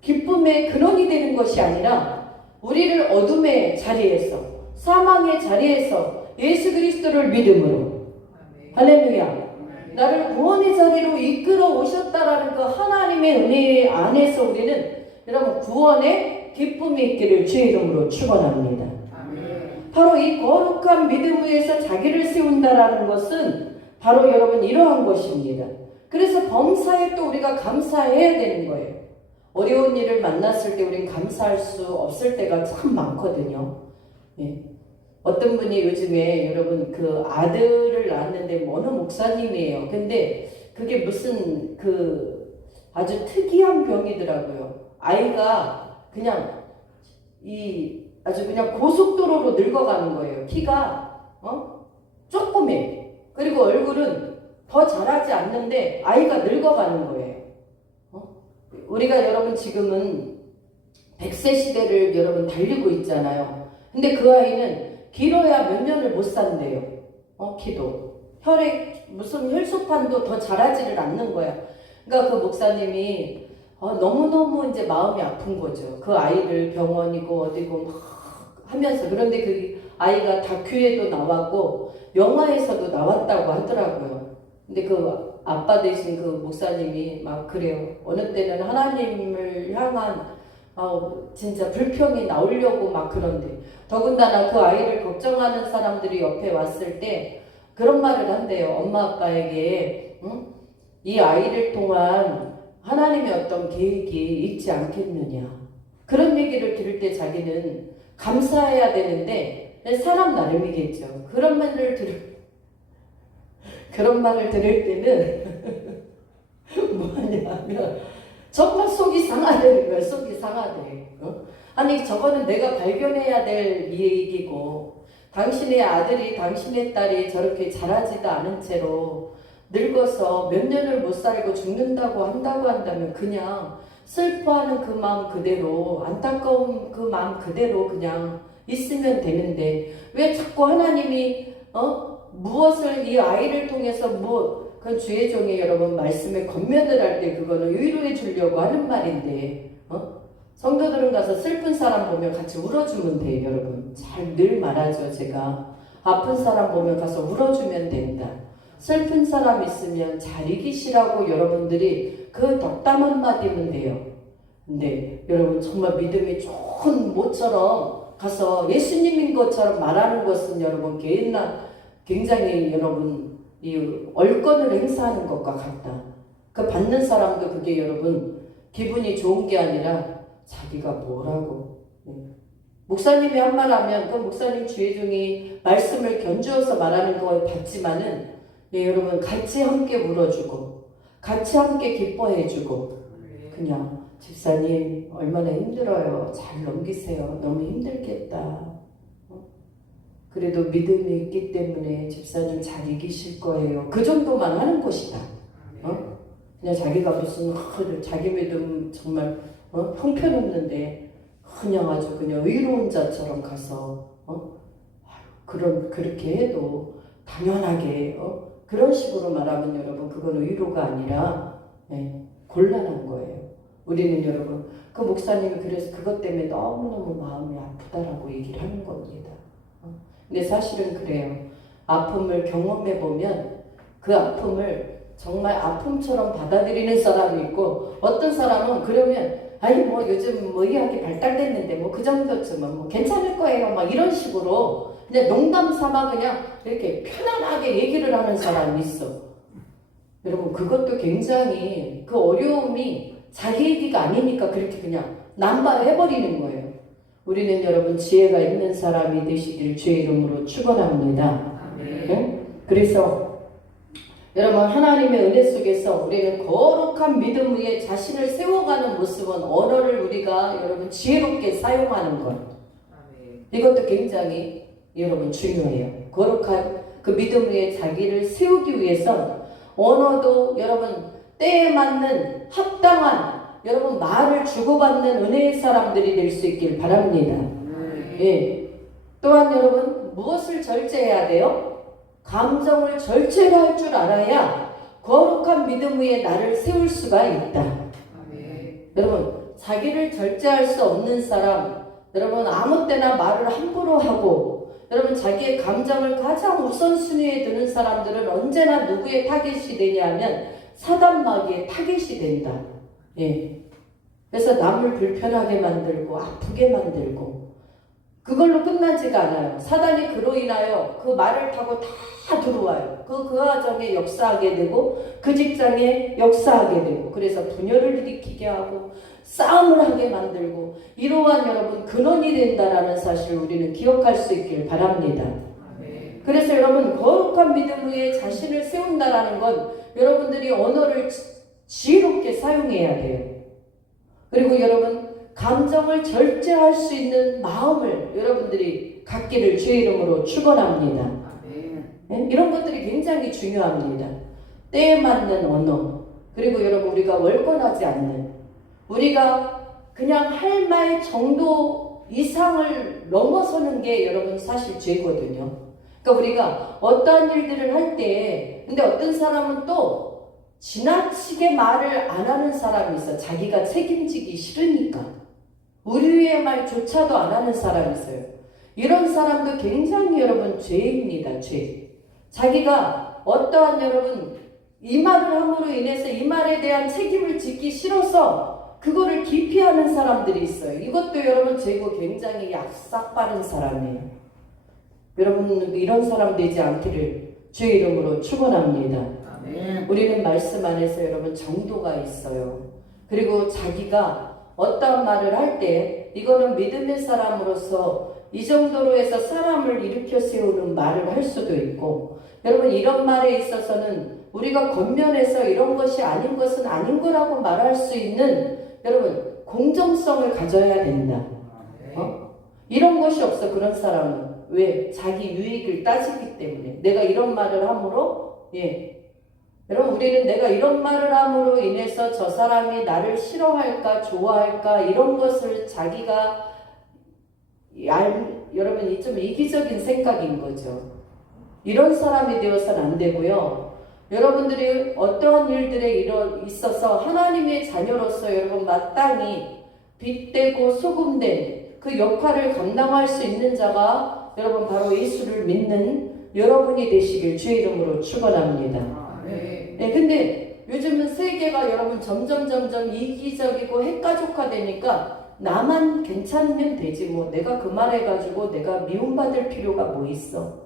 기쁨의 근원이 되는 것이 아니라 우리를 어둠의 자리에서 사망의 자리에서 예수 그리스도를 믿음으로 할렐루야 나를 구원의 자리로 이끌어 오셨다라는 그 하나님의 은혜 안에서 우리는 여러분 구원의 기쁨이 있기를 주의 이름으로 축원합니다. 바로 이 거룩한 믿음 위에서 자기를 세운다라는 것은 바로 여러분 이러한 것입니다. 그래서 범사에 또 우리가 감사해야 되는 거예요. 어려운 일을 만났을 때 우리는 감사할 수 없을 때가 참 많거든요. 어떤 분이 요즘에 여러분 그 아들을 낳았는데 어느 목사님이에요. 근데 그게 무슨 아주 특이한 병이더라고요. 아이가 그냥 아주 그냥 고속도로로 늙어가는 거예요. 키가 조그매. 그리고 얼굴은 더 자라지 않는데 아이가 늙어가는 거예요. 우리가 여러분 지금은 100세 시대를 여러분 달리고 있잖아요. 근데 그 아이는 길어야 몇 년을 못 산대요. 키도. 무슨 혈소판도 더 자라지를 않는 거야. 그러니까 그 목사님이 너무너무 이제 마음이 아픈 거죠. 그 아이를 병원이고 어디고 막 하면서 그런데 그 아이가 다큐에도 나왔고 영화에서도 나왔다고 하더라고요. 근데 그 아빠 되신 그 목사님이 막 그래요. 어느 때는 하나님을 향한 진짜 불평이 나오려고 막 그런데 더군다나 그 아이를 걱정하는 사람들이 옆에 왔을 때 그런 말을 한대요. 엄마 아빠에게 응? 이 아이를 통한 하나님의 어떤 계획이 있지 않겠느냐. 그런 얘기를 들을 때 자기는 감사해야 되는데 사람 나름이겠죠. 그런 말을 들을 때는 뭐하냐면 정말 속이 상하되는 거야. 속이 상하대. 아니 저거는 내가 발견해야 될 얘기고 당신의 아들이 당신의 딸이 저렇게 자라지도 않은 채로 늙어서 몇 년을 못 살고 죽는다고 한다면 그냥 슬퍼하는 그 마음 그대로 안타까운 그 마음 그대로 그냥 있으면 되는데 왜 자꾸 하나님이 무엇을 이 아이를 통해서 그건 주의 종이 여러분 말씀에 권면을 할 때 그거는 위로해 주려고 하는 말인데 성도들은 가서 슬픈 사람 보면 같이 울어주면 돼요. 여러분 잘 늘 말하죠. 제가 아픈 사람 보면 가서 울어주면 된다. 슬픈 사람 있으면 잘 이기시라고 여러분들이 그 덕담 한마디면 돼요. 근데 여러분 정말 믿음이 좋은 모처럼 가서 예수님인 것처럼 말하는 것은 여러분 굉장히 여러분 이 얼건을 행사하는 것과 같다. 그 받는 사람도 그게 여러분 기분이 좋은 게 아니라 자기가 뭐라고 목사님이 한 말 하면 그 목사님 주의 종이 말씀을 견주어서 말하는 걸 봤지만은 여러분 같이 함께 울어주고 같이 함께 기뻐해주고 그냥 집사님 얼마나 힘들어요. 잘 넘기세요. 너무 힘들겠다. 그래도 믿음이 있기 때문에 집사님 잘 이기실 거예요. 그 정도만 하는 것이다. 그냥 자기가 무슨 자기 믿음 정말 형편없는데 그냥 아주 그냥 의로운 자처럼 가서 그렇게 해도 당연하게 그런 식으로 말하면 여러분 그건 의로가 아니라 곤란한 거예요. 우리는 여러분 그 목사님이 그래서 그것 때문에 너무너무 마음이 아프다라고 얘기를 하는 겁니다. 근데 사실은 그래요. 아픔을 경험해 보면 그 아픔을 정말 아픔처럼 받아들이는 사람이 있고 어떤 사람은 그러면 아니 뭐 요즘 뭐 의학이 발달됐는데 뭐 그 정도쯤은 뭐 괜찮을 거예요 막 이런 식으로 그냥 농담 삼아 그냥 이렇게 편안하게 얘기를 하는 사람이 있어. 여러분 그것도 굉장히 그 어려움이 자기 얘기가 아니니까 그렇게 그냥 남발해버리는 거예요. 우리는 여러분 지혜가 있는 사람이 되시길 주의 이름으로 축원합니다. 네? 그래서 여러분 하나님의 은혜 속에서 우리는 거룩한 믿음 위에 자신을 세워가는 모습은 언어를 우리가 여러분 지혜롭게 사용하는 것. 이것도 굉장히 여러분 중요해요. 거룩한 그 믿음 위에 자기를 세우기 위해서 언어도 여러분 때에 맞는 합당한 여러분 말을 주고받는 은혜의 사람들이 될 수 있길 바랍니다. 예. 또한 여러분 무엇을 절제해야 돼요? 감정을 절제할 줄 알아야 거룩한 믿음 위에 나를 세울 수가 있다. 여러분 자기를 절제할 수 없는 사람 여러분 아무 때나 말을 함부로 하고 여러분 자기의 감정을 가장 우선순위에 두는 사람들은 언제나 누구의 타겟이 되냐면 사단마귀의 타겟이 된다. 예. 그래서 남을 불편하게 만들고 아프게 만들고 그걸로 끝나지가 않아요. 사단이 그로 인하여 그 말을 타고 다 들어와요. 그 가정에 역사하게 되고 그 직장에 역사하게 되고 그래서 분열을 일으키게 하고 싸움을 하게 만들고 이러한 여러분 근원이 된다라는 사실을 우리는 기억할 수 있길 바랍니다. 그래서 여러분 거룩한 믿음 위에 자신을 세운다라는 건 여러분들이 언어를 지혜롭게 사용해야 돼요. 그리고 여러분 감정을 절제할 수 있는 마음을 여러분들이 갖기를 주의 이름으로 축원합니다. 네? 이런 것들이 굉장히 중요합니다. 때에 맞는 언어 그리고 여러분 우리가 월권하지 않는 우리가 그냥 할 말 정도 이상을 넘어서는 게 여러분 사실 죄거든요. 그러니까 우리가 어떠한 일들을 할 때 근데 어떤 사람은 또 지나치게 말을 안 하는 사람이 있어. 자기가 책임지기 싫으니까. 우리의 말조차도 안 하는 사람이 있어요. 이런 사람도 굉장히 여러분 죄입니다. 죄. 자기가 어떠한 여러분 이 말을 함으로 인해서 이 말에 대한 책임을 짓기 싫어서 그거를 기피하는 사람들이 있어요. 이것도 여러분 죄고 굉장히 싹 빠른 사람이에요. 여러분 이런 사람 되지 않기를 주의 이름으로 축원합니다. 아멘. 우리는 말씀 안에서 여러분 정도가 있어요. 그리고 자기가 어떠한 말을 할 때 이거는 믿음의 사람으로서 이 정도로 해서 사람을 일으켜 세우는 말을 할 수도 있고, 여러분 이런 말에 있어서는 우리가 겉면에서 이런 것이 아닌 것은 아닌 거라고 말할 수 있는 여러분 공정성을 가져야 된다. 이런 것이 없어. 그런 사람은 왜? 자기 유익을 따지기 때문에. 내가 이런 말을 함으로 여러분 우리는 내가 이런 말을 함으로 인해서 저 사람이 나를 싫어할까 좋아할까 이런 것을 자기가 여러분 이 좀 이기적인 생각인 거죠. 이런 사람이 되어서는 안 되고요. 여러분들이 어떠한 일들에 있어서 하나님의 자녀로서 여러분 마땅히 빛되고 소금된 그 역할을 감당할 수 있는 자가 여러분 바로 예수를 믿는 여러분이 되시길 주의 이름으로 축원합니다. 네, 근데 요즘은 세계가 여러분 점점 이기적이고 핵가족화되니까 나만 괜찮으면 되지 뭐 내가 그 말해가지고 내가 미움받을 필요가 뭐 있어.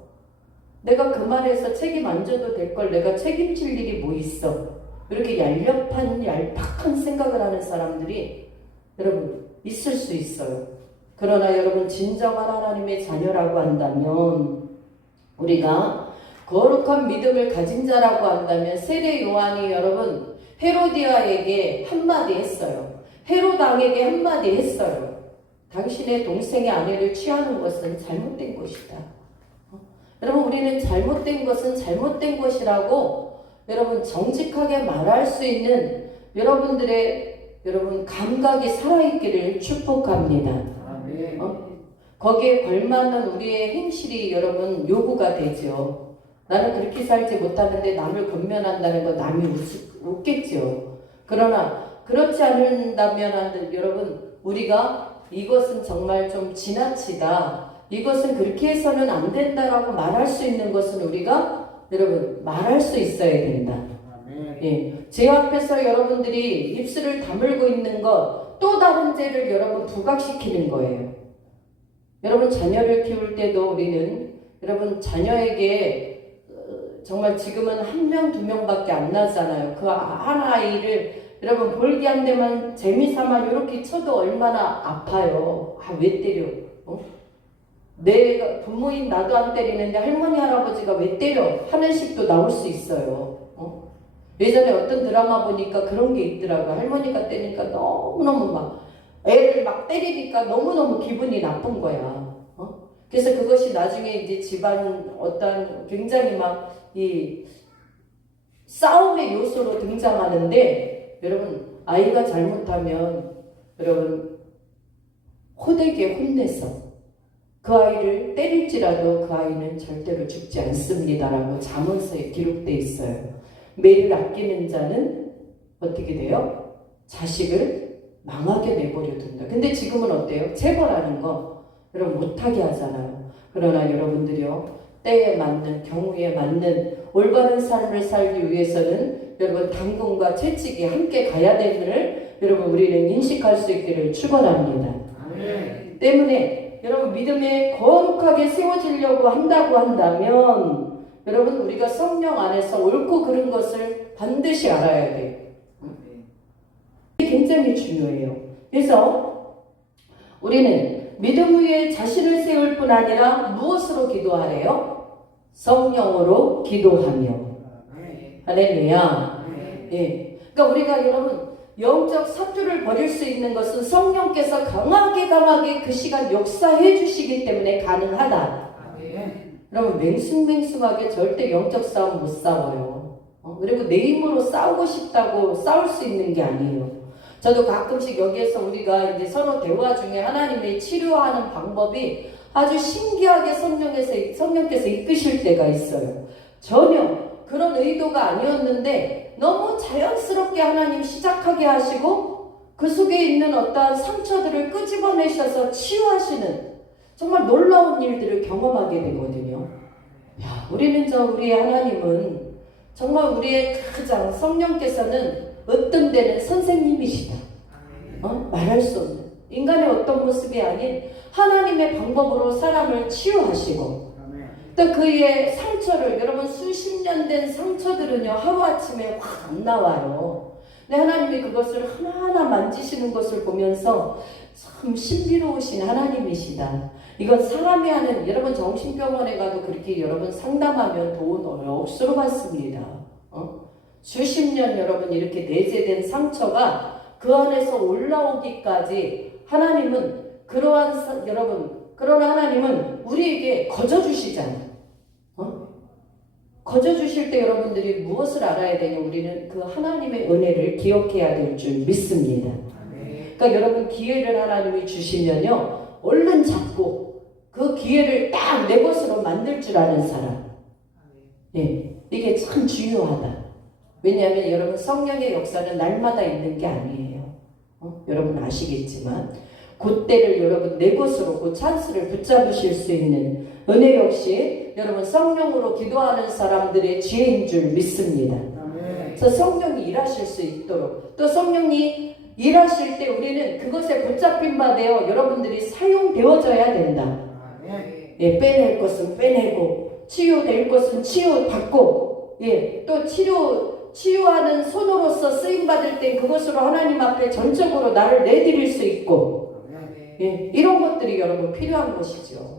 내가 그 말에서 책임 안 져도 될 걸 내가 책임질 일이 뭐 있어. 이렇게 얄팍한 생각을 하는 사람들이 여러분 있을 수 있어요. 그러나 여러분 진정한 하나님의 자녀라고 한다면 우리가 거룩한 믿음을 가진 자라고 한다면 세례 요한이 여러분 헤로디아에게 한마디 했어요. 헤로당에게 한마디 했어요. 당신의 동생의 아내를 취하는 것은 잘못된 것이다. 여러분 우리는 잘못된 것은 잘못된 것이라고 여러분 정직하게 말할 수 있는 여러분들의 여러분 감각이 살아있기를 축복합니다. 거기에 걸맞는 우리의 행실이 여러분 요구가 되죠. 나는 그렇게 살지 못하는데 남을 권면한다는 거 남이 웃겠죠. 그러나 그렇지 않는다면 여러분 우리가 이것은 정말 좀 지나치다. 이것은 그렇게 해서는 안 된다라고 말할 수 있는 것은 우리가 여러분 말할 수 있어야 된다. 제 앞에서 여러분들이 입술을 다물고 있는 것 또 다른 죄를 여러분 부각시키는 거예요. 여러분 자녀를 키울 때도 우리는 여러분 자녀에게 정말 지금은 1명, 2명밖에 안 나잖아요. 그 한 아이를 여러분 볼기 한 대만 재미삼아 이렇게 쳐도 얼마나 아파요. 왜 때려? 내가 부모인 나도 안 때리는데 할머니 할아버지가 왜 때려? 하는 식도 나올 수 있어요. 예전에 어떤 드라마 보니까 그런 게 있더라고요. 할머니가 때리니까 너무너무 막 애를 막 때리니까 너무너무 기분이 나쁜 거야. 그래서 그것이 나중에 이제 집안 어떤 굉장히 막 이 싸움의 요소로 등장하는데 여러분 아이가 잘못하면 여러분 호되게 혼내서 그 아이를 때릴지라도 그 아이는 절대로 죽지 않습니다라고 잠언서에 기록되어 있어요. 매를 아끼는 자는 어떻게 돼요? 자식을 망하게 내버려 둔다. 근데 지금은 어때요? 체벌하는 거 여러분 못하게 하잖아요. 그러나 여러분들이요 때에 맞는 경우에 맞는 올바른 삶을 살기 위해서는 여러분 당근과 채찍이 함께 가야 됨을 여러분 우리는 인식할 수 있기를 축원합니다. 때문에 여러분 믿음에 거룩하게 세워지려고 한다고 한다면 여러분 우리가 성령 안에서 옳고 그른 것을 반드시 알아야 돼요. 이게 굉장히 중요해요. 그래서 우리는 믿음 위에 자신을 세울 뿐 아니라 무엇으로 기도하래요? 성령으로 기도하며. 할렐루야. 예. 그러니까 우리가 여러분 영적 사투를 벌일 수 있는 것은 성령께서 강하게 그 시간 역사해 주시기 때문에 가능하다. 여러분 맹숭맹숭하게 절대 영적 싸움 못 싸워요. 그리고 내 힘으로 싸우고 싶다고 싸울 수 있는 게 아니에요. 저도 가끔씩 여기에서 우리가 이제 서로 대화 중에 하나님의 치료하는 방법이 아주 신기하게 성령께서 이끄실 때가 있어요. 전혀 그런 의도가 아니었는데 너무 자연스럽게 하나님 시작하게 하시고 그 속에 있는 어떠한 상처들을 끄집어내셔서 치유하시는 정말 놀라운 일들을 경험하게 되거든요. 야, 우리 하나님은 정말 우리의 가장 성령께서는 어떤 데는 선생님이시다. 말할 수 없는 인간의 어떤 모습이 아닌 하나님의 방법으로 사람을 치유하시고 또 그의 상처를 여러분 수십 년 된 상처들은요 하루아침에 확 안 나와요. 근데 하나님이 그것을 하나하나 만지시는 것을 보면서 참 신비로우신 하나님이시다. 이건 사람이 하는 여러분 정신병원에 가도 그렇게 여러분 상담하면 돈 억수로 받습니다. 수십 년 여러분 이렇게 내재된 상처가 그 안에서 올라오기까지 하나님은 그러나 하나님은 우리에게 거저주시잖아요. 거저주실 때 여러분들이 무엇을 알아야 되냐? 우리는 그 하나님의 은혜를 기억해야 될 줄 믿습니다. 그러니까 여러분 기회를 하나님이 주시면요 얼른 잡고 그 기회를 딱 내 것으로 만들 줄 아는 사람. 예, 이게 참 중요하다. 왜냐하면 여러분 성령의 역사는 날마다 있는 게 아니에요. 여러분 아시겠지만 그때를 여러분 내 것으로 그 찬스를 붙잡으실 수 있는 은혜 역시 여러분 성령으로 기도하는 사람들의 지혜인 줄 믿습니다. 그래서 성령이 일하실 수 있도록 또 성령이 일하실 때 우리는 그것에 붙잡힌 바 되어 여러분들이 사용되어져야 된다. 예, 빼낼 것은 빼내고 치유될 것은 치유받고 예, 또 치유하는 손으로서 쓰임받을 땐 그것으로 하나님 앞에 전적으로 나를 내드릴 수 있고 예, 이런 것들이 여러분 필요한 것이죠.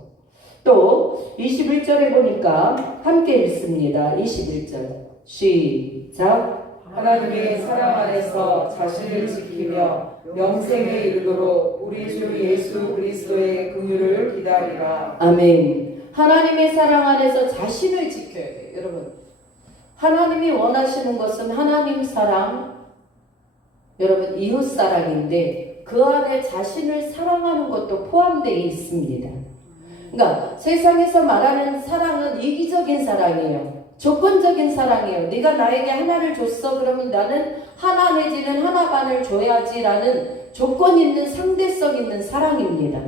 또 21절에 보니까 함께 읽습니다. 21절 시작. 하나님의 사랑 안에서 자신을 지키며 영생에 이르도록 우리 주 예수 그리스도의 긍휼을 기다리라. 아멘. 하나님의 사랑 안에서 자신을 지켜야 돼요. 여러분 하나님이 원하시는 것은 하나님 사랑 여러분 이웃 사랑인데 그 안에 자신을 사랑하는 것도 포함되어 있습니다. 그러니까 세상에서 말하는 사랑은 이기적인 사랑이에요. 조건적인 사랑이에요. 네가 나에게 하나를 줬어 그러면 나는 하나 내지는 하나 반을 줘야지라는 조건 있는 상대성 있는 사랑입니다.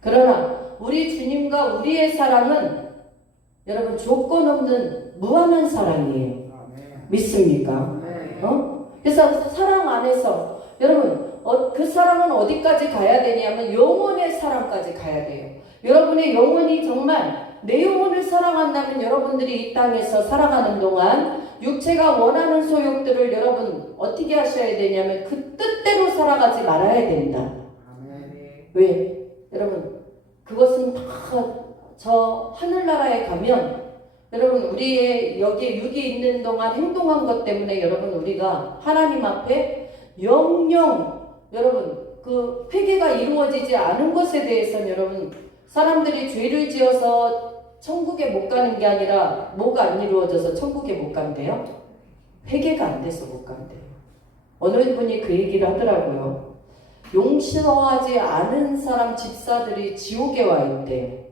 그러나 우리 주님과 우리의 사랑은 여러분 조건 없는 무한한 사랑이에요. 믿습니까? 그래서 사랑 안에서 여러분 그 사랑은 어디까지 가야 되냐면 영혼의 사랑까지 가야 돼요. 여러분의 영혼이 정말 내 영혼을 사랑한다면 여러분들이 이 땅에서 살아가는 동안 육체가 원하는 소욕들을 여러분 어떻게 하셔야 되냐면 그 뜻대로 살아가지 말아야 된다. 왜? 여러분 그것은 다 저 하늘나라에 가면 여러분 우리의 여기에 육이 있는 동안 행동한 것 때문에 여러분 우리가 하나님 앞에 영영 여러분 그 회개가 이루어지지 않은 것에 대해서는 여러분 사람들이 죄를 지어서 천국에 못 가는 게 아니라 뭐가 안 이루어져서 천국에 못 간대요? 회개가 안 돼서 못 간대요. 어느 분이 그 얘기를 하더라고요. 용서하지 않은 사람 집사들이 지옥에 와 있대요.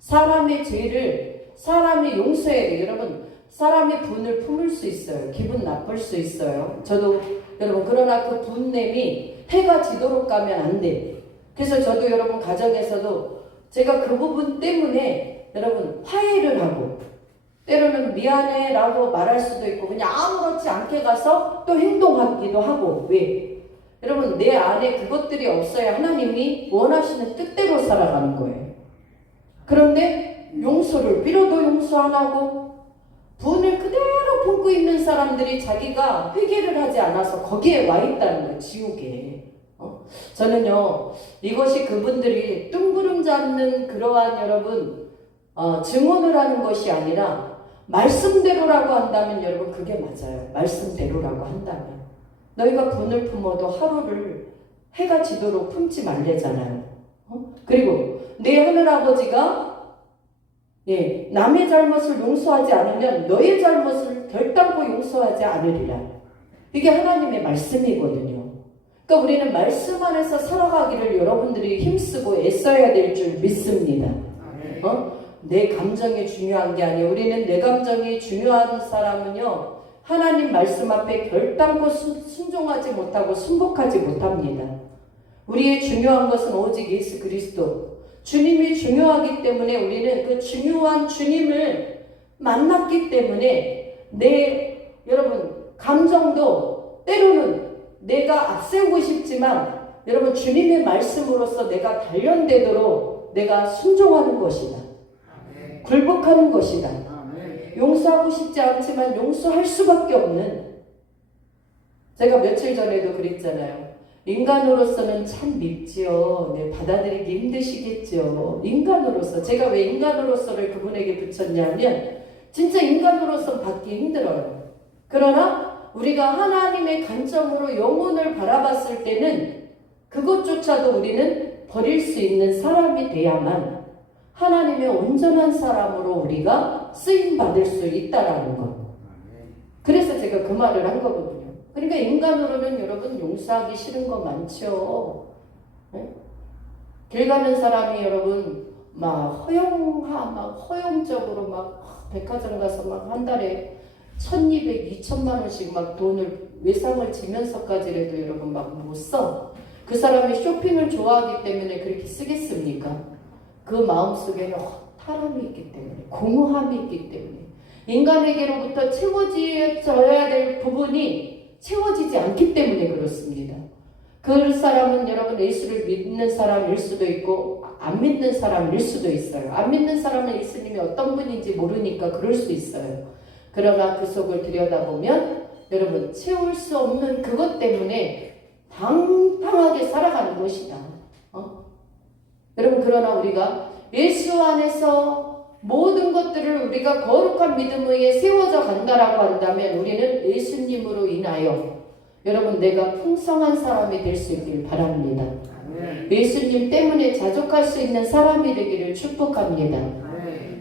사람의 죄를 사람이 용서해야 돼요. 여러분 사람의 분을 품을 수 있어요. 기분 나쁠 수 있어요. 저도 여러분 그러나 그 분냄이 해가 지도록 가면 안 돼. 그래서 저도 여러분 가정에서도 제가 그 부분 때문에 여러분 화해를 하고 때로는 미안해 라고 말할 수도 있고 그냥 아무렇지 않게 가서 또 행동하기도 하고 왜? 여러분 내 안에 그것들이 없어야 하나님이 원하시는 뜻대로 살아가는 거예요. 그런데 용서를 빌어도 용서 안 하고 분을 그대로 품고 있는 사람들이 자기가 회개를 하지 않아서 거기에 와 있다는 거예요. 지옥에. 저는요 이것이 그분들이 뜬구름 잡는 그러한 여러분 증언을 하는 것이 아니라 말씀대로라고 한다면 여러분 그게 맞아요. 말씀대로라고 한다면 너희가 분을 품어도 하루를 해가 지도록 품지 말래잖아요. 그리고 내 하늘아버지가 남의 잘못을 용서하지 않으면 너의 잘못을 결단코 용서하지 않으리라. 이게 하나님의 말씀이거든요. 그러니까 우리는 말씀 안에서 살아가기를 여러분들이 힘쓰고 애써야 될 줄 믿습니다. 내 감정이 중요한 게 아니에요. 우리는 내 감정이 중요한 사람은요 하나님 말씀 앞에 결단코 순종하지 못하고 순복하지 못합니다. 우리의 중요한 것은 오직 예수 그리스도 주님이 중요하기 때문에 우리는 그 중요한 주님을 만났기 때문에 여러분 감정도 때로는 내가 앞세우고 싶지만 여러분 주님의 말씀으로서 내가 단련되도록 내가 순종하는 것이다. 굴복하는 것이다. 용서하고 싶지 않지만 용서할 수밖에 없는, 제가 며칠 전에도 그랬잖아요. 인간으로서는 참 밉지요. 네, 받아들이기 힘드시겠죠. 인간으로서. 제가 왜 인간으로서를 그분에게 붙였냐면 진짜 인간으로서 받기 힘들어요. 그러나 우리가 하나님의 관점으로 영혼을 바라봤을 때는 그것조차도 우리는 버릴 수 있는 사람이 돼야만 하나님의 온전한 사람으로 우리가 쓰임받을 수 있다라는 것. 그래서 제가 그 말을 한 거거든요. 그러니까 인간으로는 여러분 용서하기 싫은 거 많죠. 네? 길 가는 사람이 여러분 막 허용적으로 막 백화점 가서 막 한 달에 1,200, 2천만 원씩 막 돈을 외상을 지면서까지라도 여러분 막 못 써. 그 사람이 쇼핑을 좋아하기 때문에 그렇게 쓰겠습니까? 그 마음속에는 허탈함이 있기 때문에, 공허함이 있기 때문에 인간에게로부터 채워져야 될 부분이 채워지지 않기 때문에 그렇습니다. 그 사람은 여러분 예수를 믿는 사람일 수도 있고 안 믿는 사람일 수도 있어요. 안 믿는 사람은 예수님이 어떤 분인지 모르니까 그럴 수 있어요. 그러나 그 속을 들여다보면 여러분 채울 수 없는 그것 때문에 방탕하게 살아가는 것이다. 여러분 그러나 우리가 예수 안에서 모든 것들을 우리가 거룩한 믿음 위에 세워져 간다라고 한다면 우리는 예수님으로 인하여 여러분 내가 풍성한 사람이 될 수 있길 바랍니다. 예수님 때문에 자족할 수 있는 사람이 되기를 축복합니다.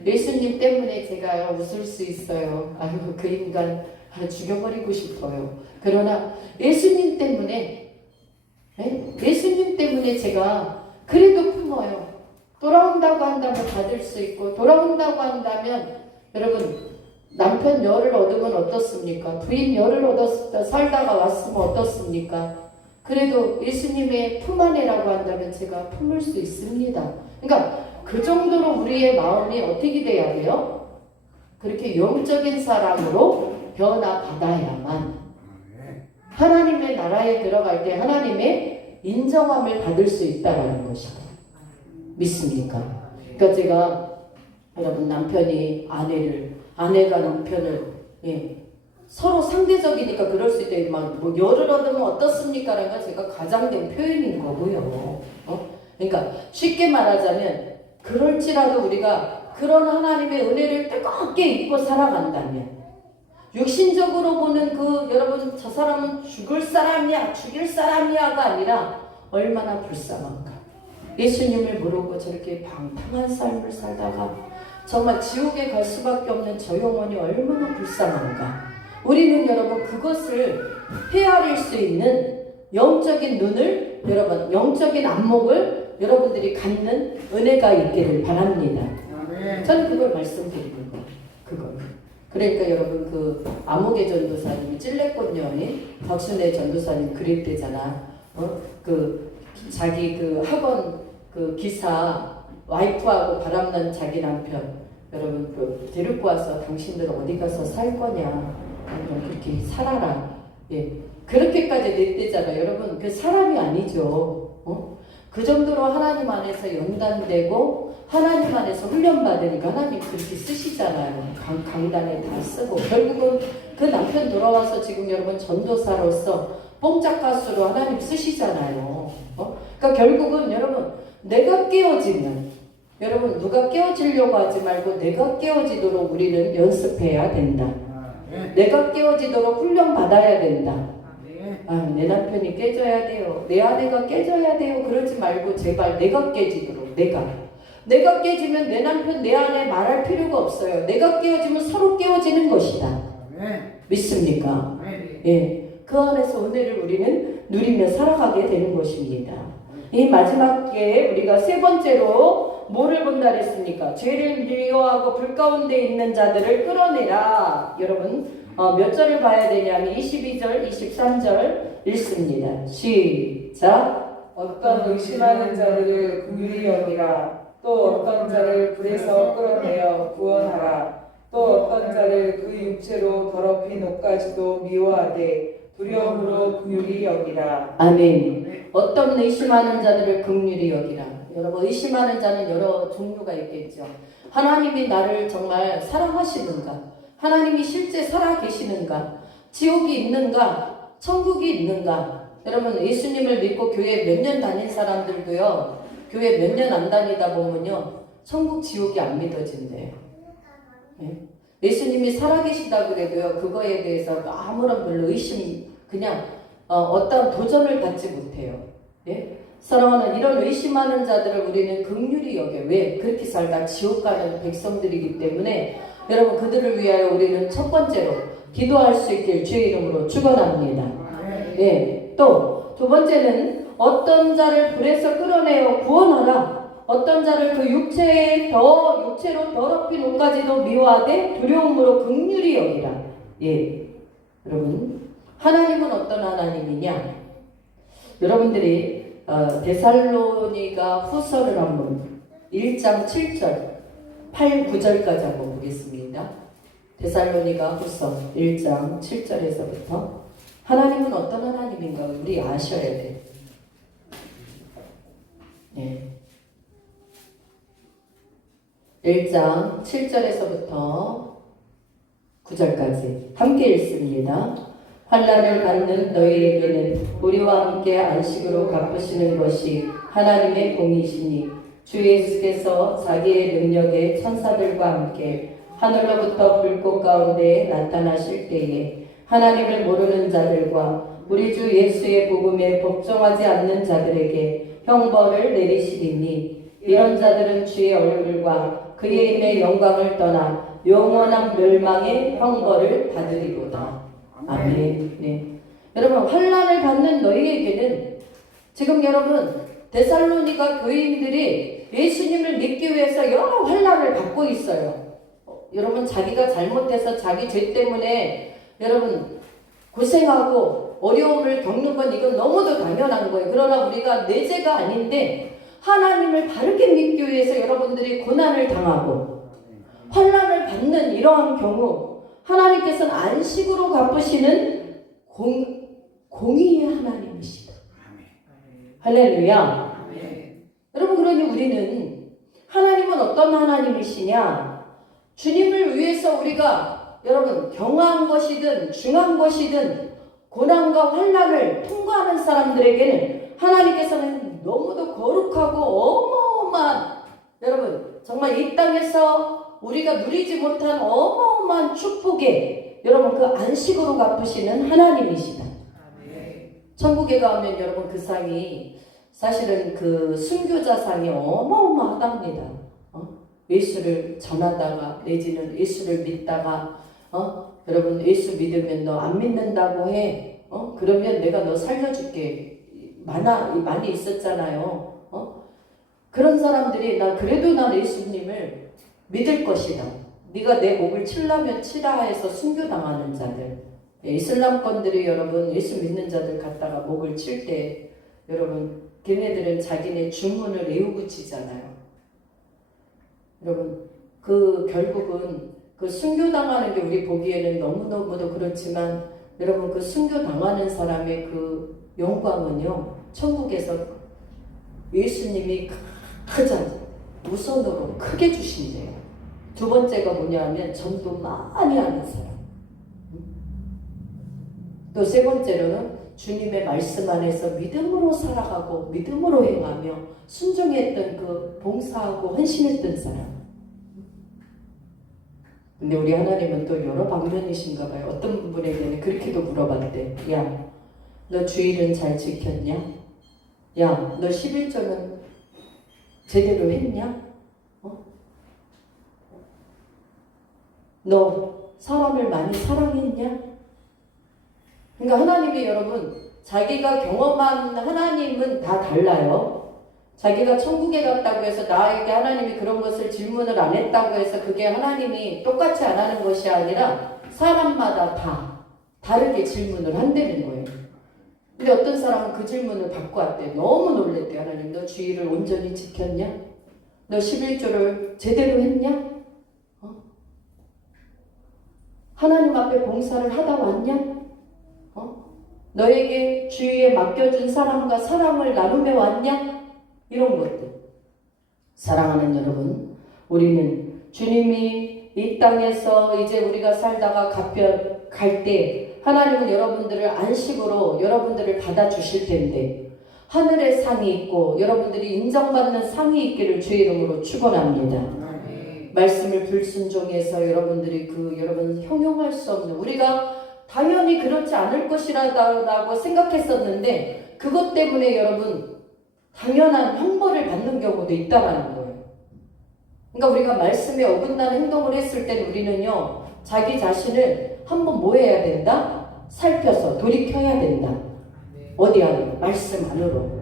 예수님 때문에 제가 웃을 수 있어요. 아유 그 인간 죽여버리고 싶어요. 그러나 예수님 때문에 제가 그래도 품어요. 돌아온다고 한다면 받을 수 있고, 돌아온다고 한다면 여러분 남편 열을 얻으면 어떻습니까? 부인 열을 얻었다 살다가 왔으면 어떻습니까? 그래도 예수님의 품 안에라고 한다면 제가 품을 수 있습니다. 그러니까 그 정도로 우리의 마음이 어떻게 돼야 돼요? 그렇게 영적인 사람으로 변화받아야만 하나님의 나라에 들어갈 때 하나님의 인정함을 받을 수 있다는 것이다. 믿습니까? 그러니까 제가 여러분 남편이 아내가 남편을 서로 상대적이니까 그럴 수 있대. 막 뭐 열을 얻으면 어떻습니까? 라는 건 제가 가장된 표현인 거고요. 그러니까 쉽게 말하자면 그럴지라도 우리가 그런 하나님의 은혜를 뜨겁게 입고 살아간다면 육신적으로 보는 여러분 저 사람은 죽일 사람이야가 아니라 얼마나 불쌍한가. 예수님을 모르고 저렇게 방탕한 삶을 살다가 정말 지옥에 갈 수밖에 없는 저 영혼이 얼마나 불쌍한가. 우리는 여러분 그것을 헤아릴 수 있는 영적인 눈을 여러분 영적인 안목을 여러분들이 갖는 은혜가 있기를 바랍니다. 저는 그걸 말씀드리는 거예요. 그러니까 여러분 암흑의 전도사님이 찔레꽃 여인 박순애 전도사님 그릴 때잖아. 자기 학원 기사 와이프하고 바람난 자기 남편 여러분 데리고 와서 당신들 어디 가서 살 거냐 그렇게 살아라. 그렇게까지 냈대잖아. 여러분 그 사람이 아니죠. 그 정도로 하나님 안에서 연단되고 하나님 안에서 훈련받으니까 하나님 그렇게 쓰시잖아요. 강단에 다 쓰고 결국은 그 남편 돌아와서 지금 여러분 전도사로서 뽕짝 가수로 하나님 쓰시잖아요. 그러니까 결국은 여러분 내가 깨어지면 여러분 누가 깨어지려고 하지 말고 내가 깨어지도록 우리는 연습해야 된다. 내가 깨어지도록 훈련받아야 된다. 내 남편이 깨져야 돼요. 내 아내가 깨져야 돼요. 그러지 말고 제발 내가 깨지도록 내가 깨지면 내 남편 내 아내 말할 필요가 없어요. 내가 깨어지면 서로 깨어지는 것이다. 믿습니까? 그 안에서 은혜를 우리는 누리며 살아가게 되는 것입니다. 이 마지막에 우리가 세 번째로 뭐를 본다 그랬습니까? 죄를 미워하고 불 가운데 있는 자들을 끌어내라. 여러분 몇 절을 봐야 되냐면 22절, 23절 읽습니다. 시작. 어떤 의심하는 자들을 긍휼히 여기라. 어떤 자를 불에서 끌어내어 구원하라. 또 어떤 자를 그 육체로 더럽힌 옷까지도 미워하되 두려움으로 긍휼히 여기라. 아멘. 어떤 의심하는 자들을 긍휼히 여기라. 여러분, 의심하는 자는 여러 종류가 있겠죠. 하나님이 나를 정말 사랑하시는가? 하나님이 실제 살아계시는가? 지옥이 있는가? 천국이 있는가? 여러분, 예수님을 믿고 교회 몇 년 다닌 사람들도요, 교회 몇 년 안 다니다 보면요, 천국 지옥이 안 믿어진대요. 네? 예수님이 살아계시다 그래도요, 그거에 대해서 아무런 별로 의심, 그냥 어떤 도전을 받지 못해요. 예? 사랑하는 이런 의심하는 자들을 우리는 긍휼히 여겨. 왜? 그렇게 살다 지옥 가는 백성들이기 때문에 여러분, 그들을 위하여 우리는 첫 번째로 기도할 수 있길 주의 이름으로 축원합니다. 네. 또 두 번째는 어떤 자를 불에서 끌어내어 구원하라. 어떤 자를 그 육체로 더럽힌 옷까지도 미워하되 두려움으로 긍휼히 여기라. 예, 여러분, 하나님은 어떤 하나님이냐? 여러분들이 데살로니가 후서를 한번 1장 7절 8, 9절까지 한번 보겠습니다. 데살로니가 후서 1장 7절에서부터 하나님은 어떤 하나님인가 우리 아셔야 돼. 네. 1장 7절에서부터 9절까지 함께 읽습니다. 환난을 받는 너희에게는 우리와 함께 안식으로 갚으시는 것이 하나님의 공이시니 주 예수께서 자기의 능력의 천사들과 함께 하늘로부터 불꽃 가운데 나타나실 때에 하나님을 모르는 자들과 우리 주 예수의 복음에 복종하지 않는 자들에게 형벌을 내리시리니 이런 자들은 주의 얼굴과 그의 임의 영광을 떠나 영원한 멸망의 형벌을 받으리로다. 아멘. 네. 여러분, 환난을 받는 너희에게는 지금 여러분 데살로니가 교인들이 예수님을 믿기 위해서 여러 환난을 받고 있어요. 여러분, 자기가 잘못해서 자기 죄 때문에 여러분 고생하고 어려움을 겪는 건 이건 너무도 당연한 거예요. 그러나 우리가 내 죄가 아닌데 하나님을 바르게 믿기 위해서 여러분들이 고난을 당하고 환난을 받는 이러한 경우 하나님께서는 안식으로 갚으시는 공의의 하나님이시다. 할렐루야. 여러분, 그러니 우리는 하나님은 어떤 하나님이시냐? 주님을 위해서 우리가 여러분 경화한 것이든 중한 것이든 고난과 환난을 통과하는 사람들에게는 하나님께서는 너무도 거룩하고 어마어마한 여러분 정말 이 땅에서 우리가 누리지 못한 어마어마한 축복에 여러분 그 안식으로 갚으시는 하나님이시다. 천국에 가면 여러분 그 상이 사실은 그 순교자 상이 어마어마하답니다. 예수를 전하다가 내지는 예수를 믿다가 여러분 예수 믿으면 너 안 믿는다고 해. 그러면 내가 너 살려줄게. 많이 있었잖아요. 그런 사람들이 그래도 난 예수님을 믿을 것이다. 네가 내 목을 칠라면 치라 해서 순교당하는 자들. 이슬람권들이 여러분 예수 믿는 자들 갖다가 목을 칠 때 여러분 걔네들은 자기네 주문을 애우고치잖아요. 여러분 그 결국은 그 순교당하는 게 우리 보기에는 너무너무도 그렇지만 여러분 그 순교당하는 사람의 그 영광은요 천국에서 예수님이 가장 우선으로 크게 주신대요. 두 번째가 뭐냐 하면 전도 많이 하는 사람. 또 세 번째로는 주님의 말씀 안에서 믿음으로 살아가고 믿음으로 행하며 순종했던 그 봉사하고 헌신했던 사람. 근데 우리 하나님은 또 여러 방면이신가 봐요. 어떤 분에게는 그렇게도 물어봤대. 야, 너 주일은 잘 지켰냐? 야, 너 11조는 제대로 했냐? 너 사람을 많이 사랑했냐? 그러니까 하나님이 여러분 자기가 경험한 하나님은 다 달라요. 자기가 천국에 갔다고 해서 나에게 하나님이 그런 것을 질문을 안 했다고 해서 그게 하나님이 똑같이 안 하는 것이 아니라 사람마다 다 다르게 질문을 한다는 거예요. 근데 어떤 사람은 그 질문을 받고 왔대. 너무 놀랬대. 하나님 너 주의를 온전히 지켰냐? 너 11조를 제대로 했냐? 하나님 앞에 봉사를 하다 왔냐? 너에게 주위에 맡겨준 사람과 사랑을 나누며 왔냐? 이런 것들. 사랑하는 여러분, 우리는 주님이 이 땅에서 이제 우리가 살다가 갈 때 하나님은 여러분들을 안식으로 여러분들을 받아주실 텐데 하늘의 상이 있고 여러분들이 인정받는 상이 있기를 주의 이름으로 축원합니다. 말씀을 불순종해서 여러분들이 여러분 형용할 수 없는, 우리가 당연히 그렇지 않을 것이라고 생각했었는데 그것 때문에 여러분 당연한 형벌을 받는 경우도 있다는 거예요. 그러니까 우리가 말씀에 어긋나는 행동을 했을 때 우리는요, 자기 자신을 한번 뭐 해야 된다? 살펴서 돌이켜야 된다. 어디 안으로? 말씀 안으로.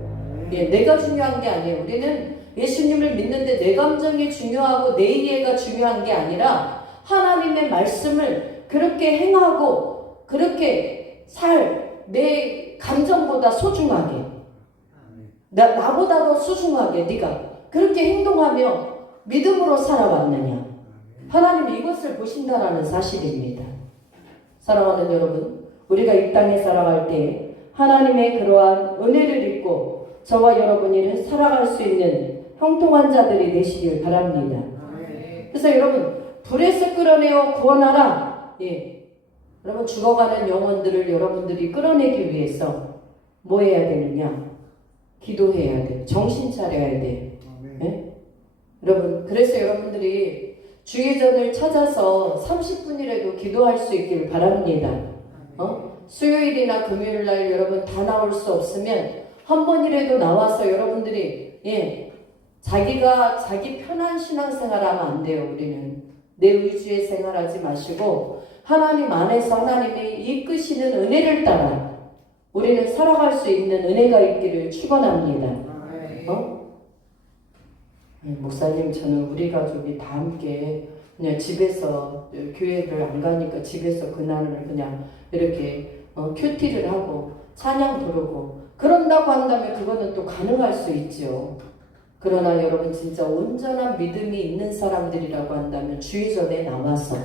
예, 내가 중요한 게 아니에요. 우리는 예수님을 믿는데 내 감정이 중요하고 내 이해가 중요한 게 아니라 하나님의 말씀을 그렇게 행하고 그렇게 내 감정보다 소중하게, 나보다 더 소중하게 네가 그렇게 행동하며 믿음으로 살아왔느냐. 하나님 이것을 보신다라는 사실입니다. 사랑하는 여러분, 우리가 이 땅에 살아갈 때 하나님의 그러한 은혜를 입고 저와 여러분이 살아갈 수 있는 형통한 자들이 되시길 바랍니다. 그래서 여러분, 불에서 끌어내어 구원하라. 예. 여러분, 죽어가는 영혼들을 여러분들이 끌어내기 위해서 뭐 해야 되느냐? 기도해야 돼. 정신 차려야 돼. 예? 여러분, 그래서 여러분들이 주의전을 찾아서 30분이라도 기도할 수 있기를 바랍니다. 수요일이나 금요일날 여러분 다 나올 수 없으면 한 번이라도 나와서 여러분들이 자기 편한 신앙생활하면 안 돼요. 우리는 내 의지의 생활하지 마시고 하나님 안에서 하나님이 이끄시는 은혜를 따라 우리는 살아갈 수 있는 은혜가 있기를 축원합니다. 목사님, 저는 우리 가족이 다 함께 그냥 집에서, 교회를 안 가니까 집에서 그날을 그냥 이렇게 큐티를 하고 찬양 부르고 그런다고 한다면 그거는 또 가능할 수 있죠. 그러나 여러분, 진짜 온전한 믿음이 있는 사람들이라고 한다면 주의전에 나와서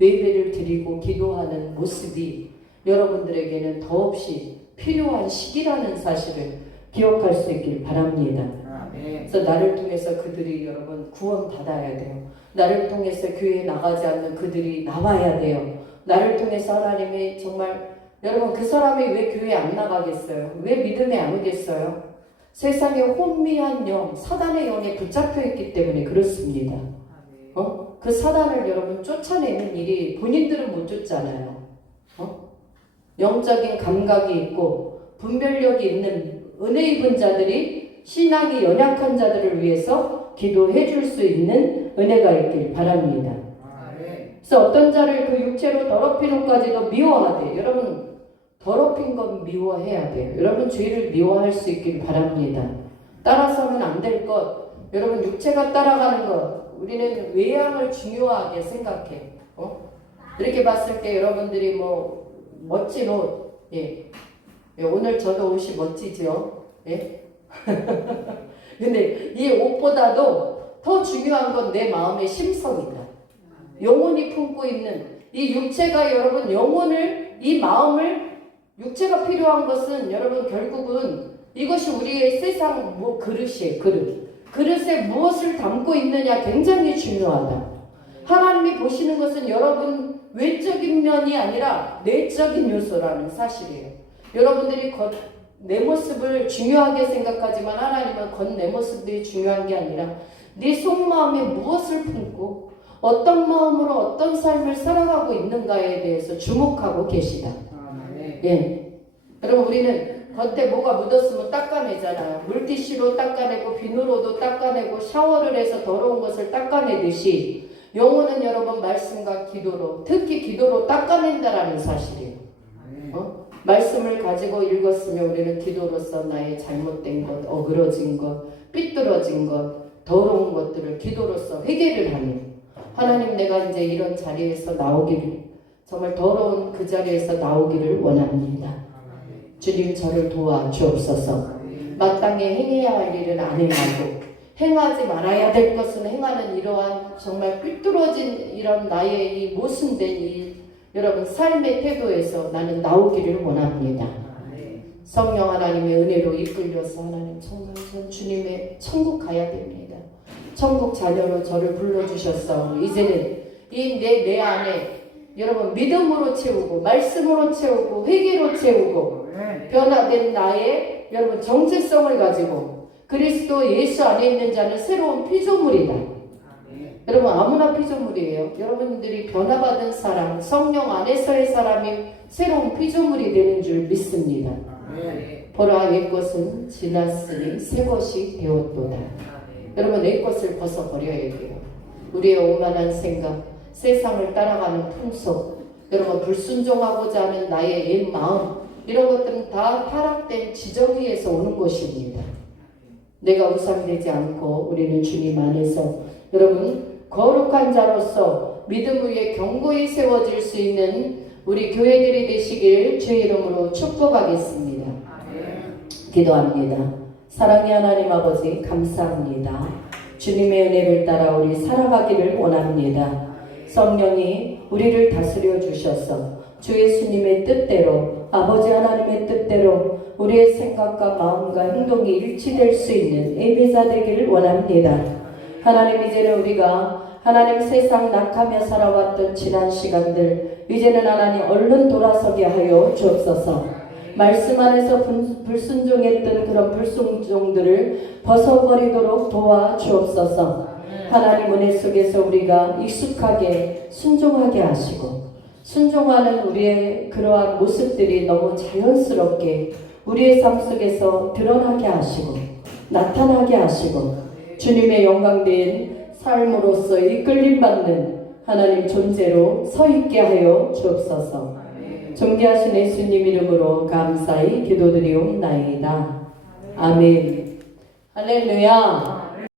예배를 드리고 기도하는 모습이 여러분들에게는 더없이 필요한 시기라는 사실을 기억할 수 있길 바랍니다. 그래서 나를 통해서 그들이 여러분 구원 받아야 돼요. 나를 통해서 교회에 나가지 않는 그들이 나와야 돼요. 나를 통해서 하나님이 정말, 여러분, 그 사람이 왜 교회에 안 나가겠어요? 왜 믿음에 안 오겠어요? 세상에 혼미한 영, 사단의 영에 붙잡혀 있기 때문에 그렇습니다. 그 사단을 여러분 쫓아내는 일이 본인들은 못 쫓잖아요. 영적인 감각이 있고 분별력이 있는 은혜 입은 자들이 신앙이 연약한 자들을 위해서 기도해 줄 수 있는 은혜가 있길 바랍니다. 그래서 어떤 자를 그 육체로 더럽히는까지도 미워하되, 여러분 더럽힌 건 미워해야 돼요. 여러분 죄를 미워할 수 있길 바랍니다. 따라서는 안 될 것, 여러분 육체가 따라가는 것, 우리는 외양을 중요하게 생각해. 이렇게 봤을 때 여러분들이 뭐 멋진 옷, 오늘 저도 옷이 멋지죠. 근데 이 옷보다도 더 중요한 건 내 마음의 심성이다. 영혼이 품고 있는 이 육체가 여러분 영혼을, 이 마음을, 육체가 필요한 것은 여러분 결국은 이것이 우리의 세상 그릇이에요. 그릇에 무엇을 담고 있느냐 굉장히 중요하다. 하나님이 보시는 것은 여러분 외적인 면이 아니라 내적인 요소라는 사실이에요. 여러분들이 내 모습을 중요하게 생각하지만 하나님은 내 모습들이 중요한 게 아니라 네 속마음에 무엇을 품고 어떤 마음으로 어떤 삶을 살아가고 있는가에 대해서 주목하고 계시다. 여러분, 우리는 겉에 뭐가 묻었으면 닦아내잖아요. 물티슈로 닦아내고 비누로도 닦아내고 샤워를 해서 더러운 것을 닦아내듯이 영혼은 여러분 말씀과 기도로, 특히 기도로 닦아낸다라는 사실이에요. 말씀을 가지고 읽었으면 우리는 기도로서 나의 잘못된 것, 어그러진 것, 삐뚤어진 것, 더러운 것들을 기도로서 회개를 하는, 하나님, 내가 이제 이런 자리에서 나오기를, 정말 더러운 그 자리에서 나오기를 원합니다. 주님, 저를 도와주옵소서. 마땅히 행해야 할 일은 안 행하고 행하지 말아야 될 것은 행하는 이러한 정말 삐뚤어진 이런 나의 이 모순된 이 여러분 삶의 태도에서 나는 나오기를 원합니다. 성령 하나님의 은혜로 이끌려서 하나님 정말 전 주님의 천국 가야 됩니다. 천국 자녀로 저를 불러주셨어. 이제는 이 내 안에 여러분 믿음으로 채우고 말씀으로 채우고 회개로 채우고 변화된 나의 여러분 정체성을 가지고 그리스도 예수 안에 있는 자는 새로운 피조물이다. 여러분 아무나 피조물이에요. 여러분들이 변화받은 사람 성령 안에서의 사람이 새로운 피조물이 되는 줄 믿습니다. 보라 옛것은 지났으니 새것이 되었도다. 여러분 내 것을 벗어버려야 해요. 우리의 오만한 생각 세상을 따라가는 풍속 여러분 불순종하고자 하는 나의 옛 마음 이런 것들은 다 타락된 지정 위에서 오는 것입니다. 내가 우상되지 않고 우리는 주님 안에서 여러분 거룩한 자로서 믿음 위에 견고히 세워질 수 있는 우리 교회들이 되시길 주의 이름으로 축복하겠습니다. 기도합니다. 사랑의 하나님 아버지 감사합니다. 주님의 은혜를 따라 우리 살아가기를 원합니다. 성령이 우리를 다스려 주셔서 주 예수님의 뜻대로 아버지 하나님의 뜻대로 우리의 생각과 마음과 행동이 일치될 수 있는 예배자 되기를 원합니다. 하나님 이제는 우리가 하나님 세상 낙하며 살아왔던 지난 시간들 이제는 하나님 얼른 돌아서게 하여 주옵소서. 말씀 안에서 불순종했던 그런 불순종들을 벗어버리도록 도와주옵소서. 하나님 은혜 속에서 우리가 익숙하게 순종하게 하시고 순종하는 우리의 그러한 모습들이 너무 자연스럽게 우리의 삶 속에서 드러나게 하시고 나타나게 하시고 주님의 영광된 삶으로서 이끌림받는 하나님 존재로 서 있게 하여 주옵소서. 존귀하신 예수님 이름으로 감사히 기도드리옵나이다. 아멘. 할렐루야.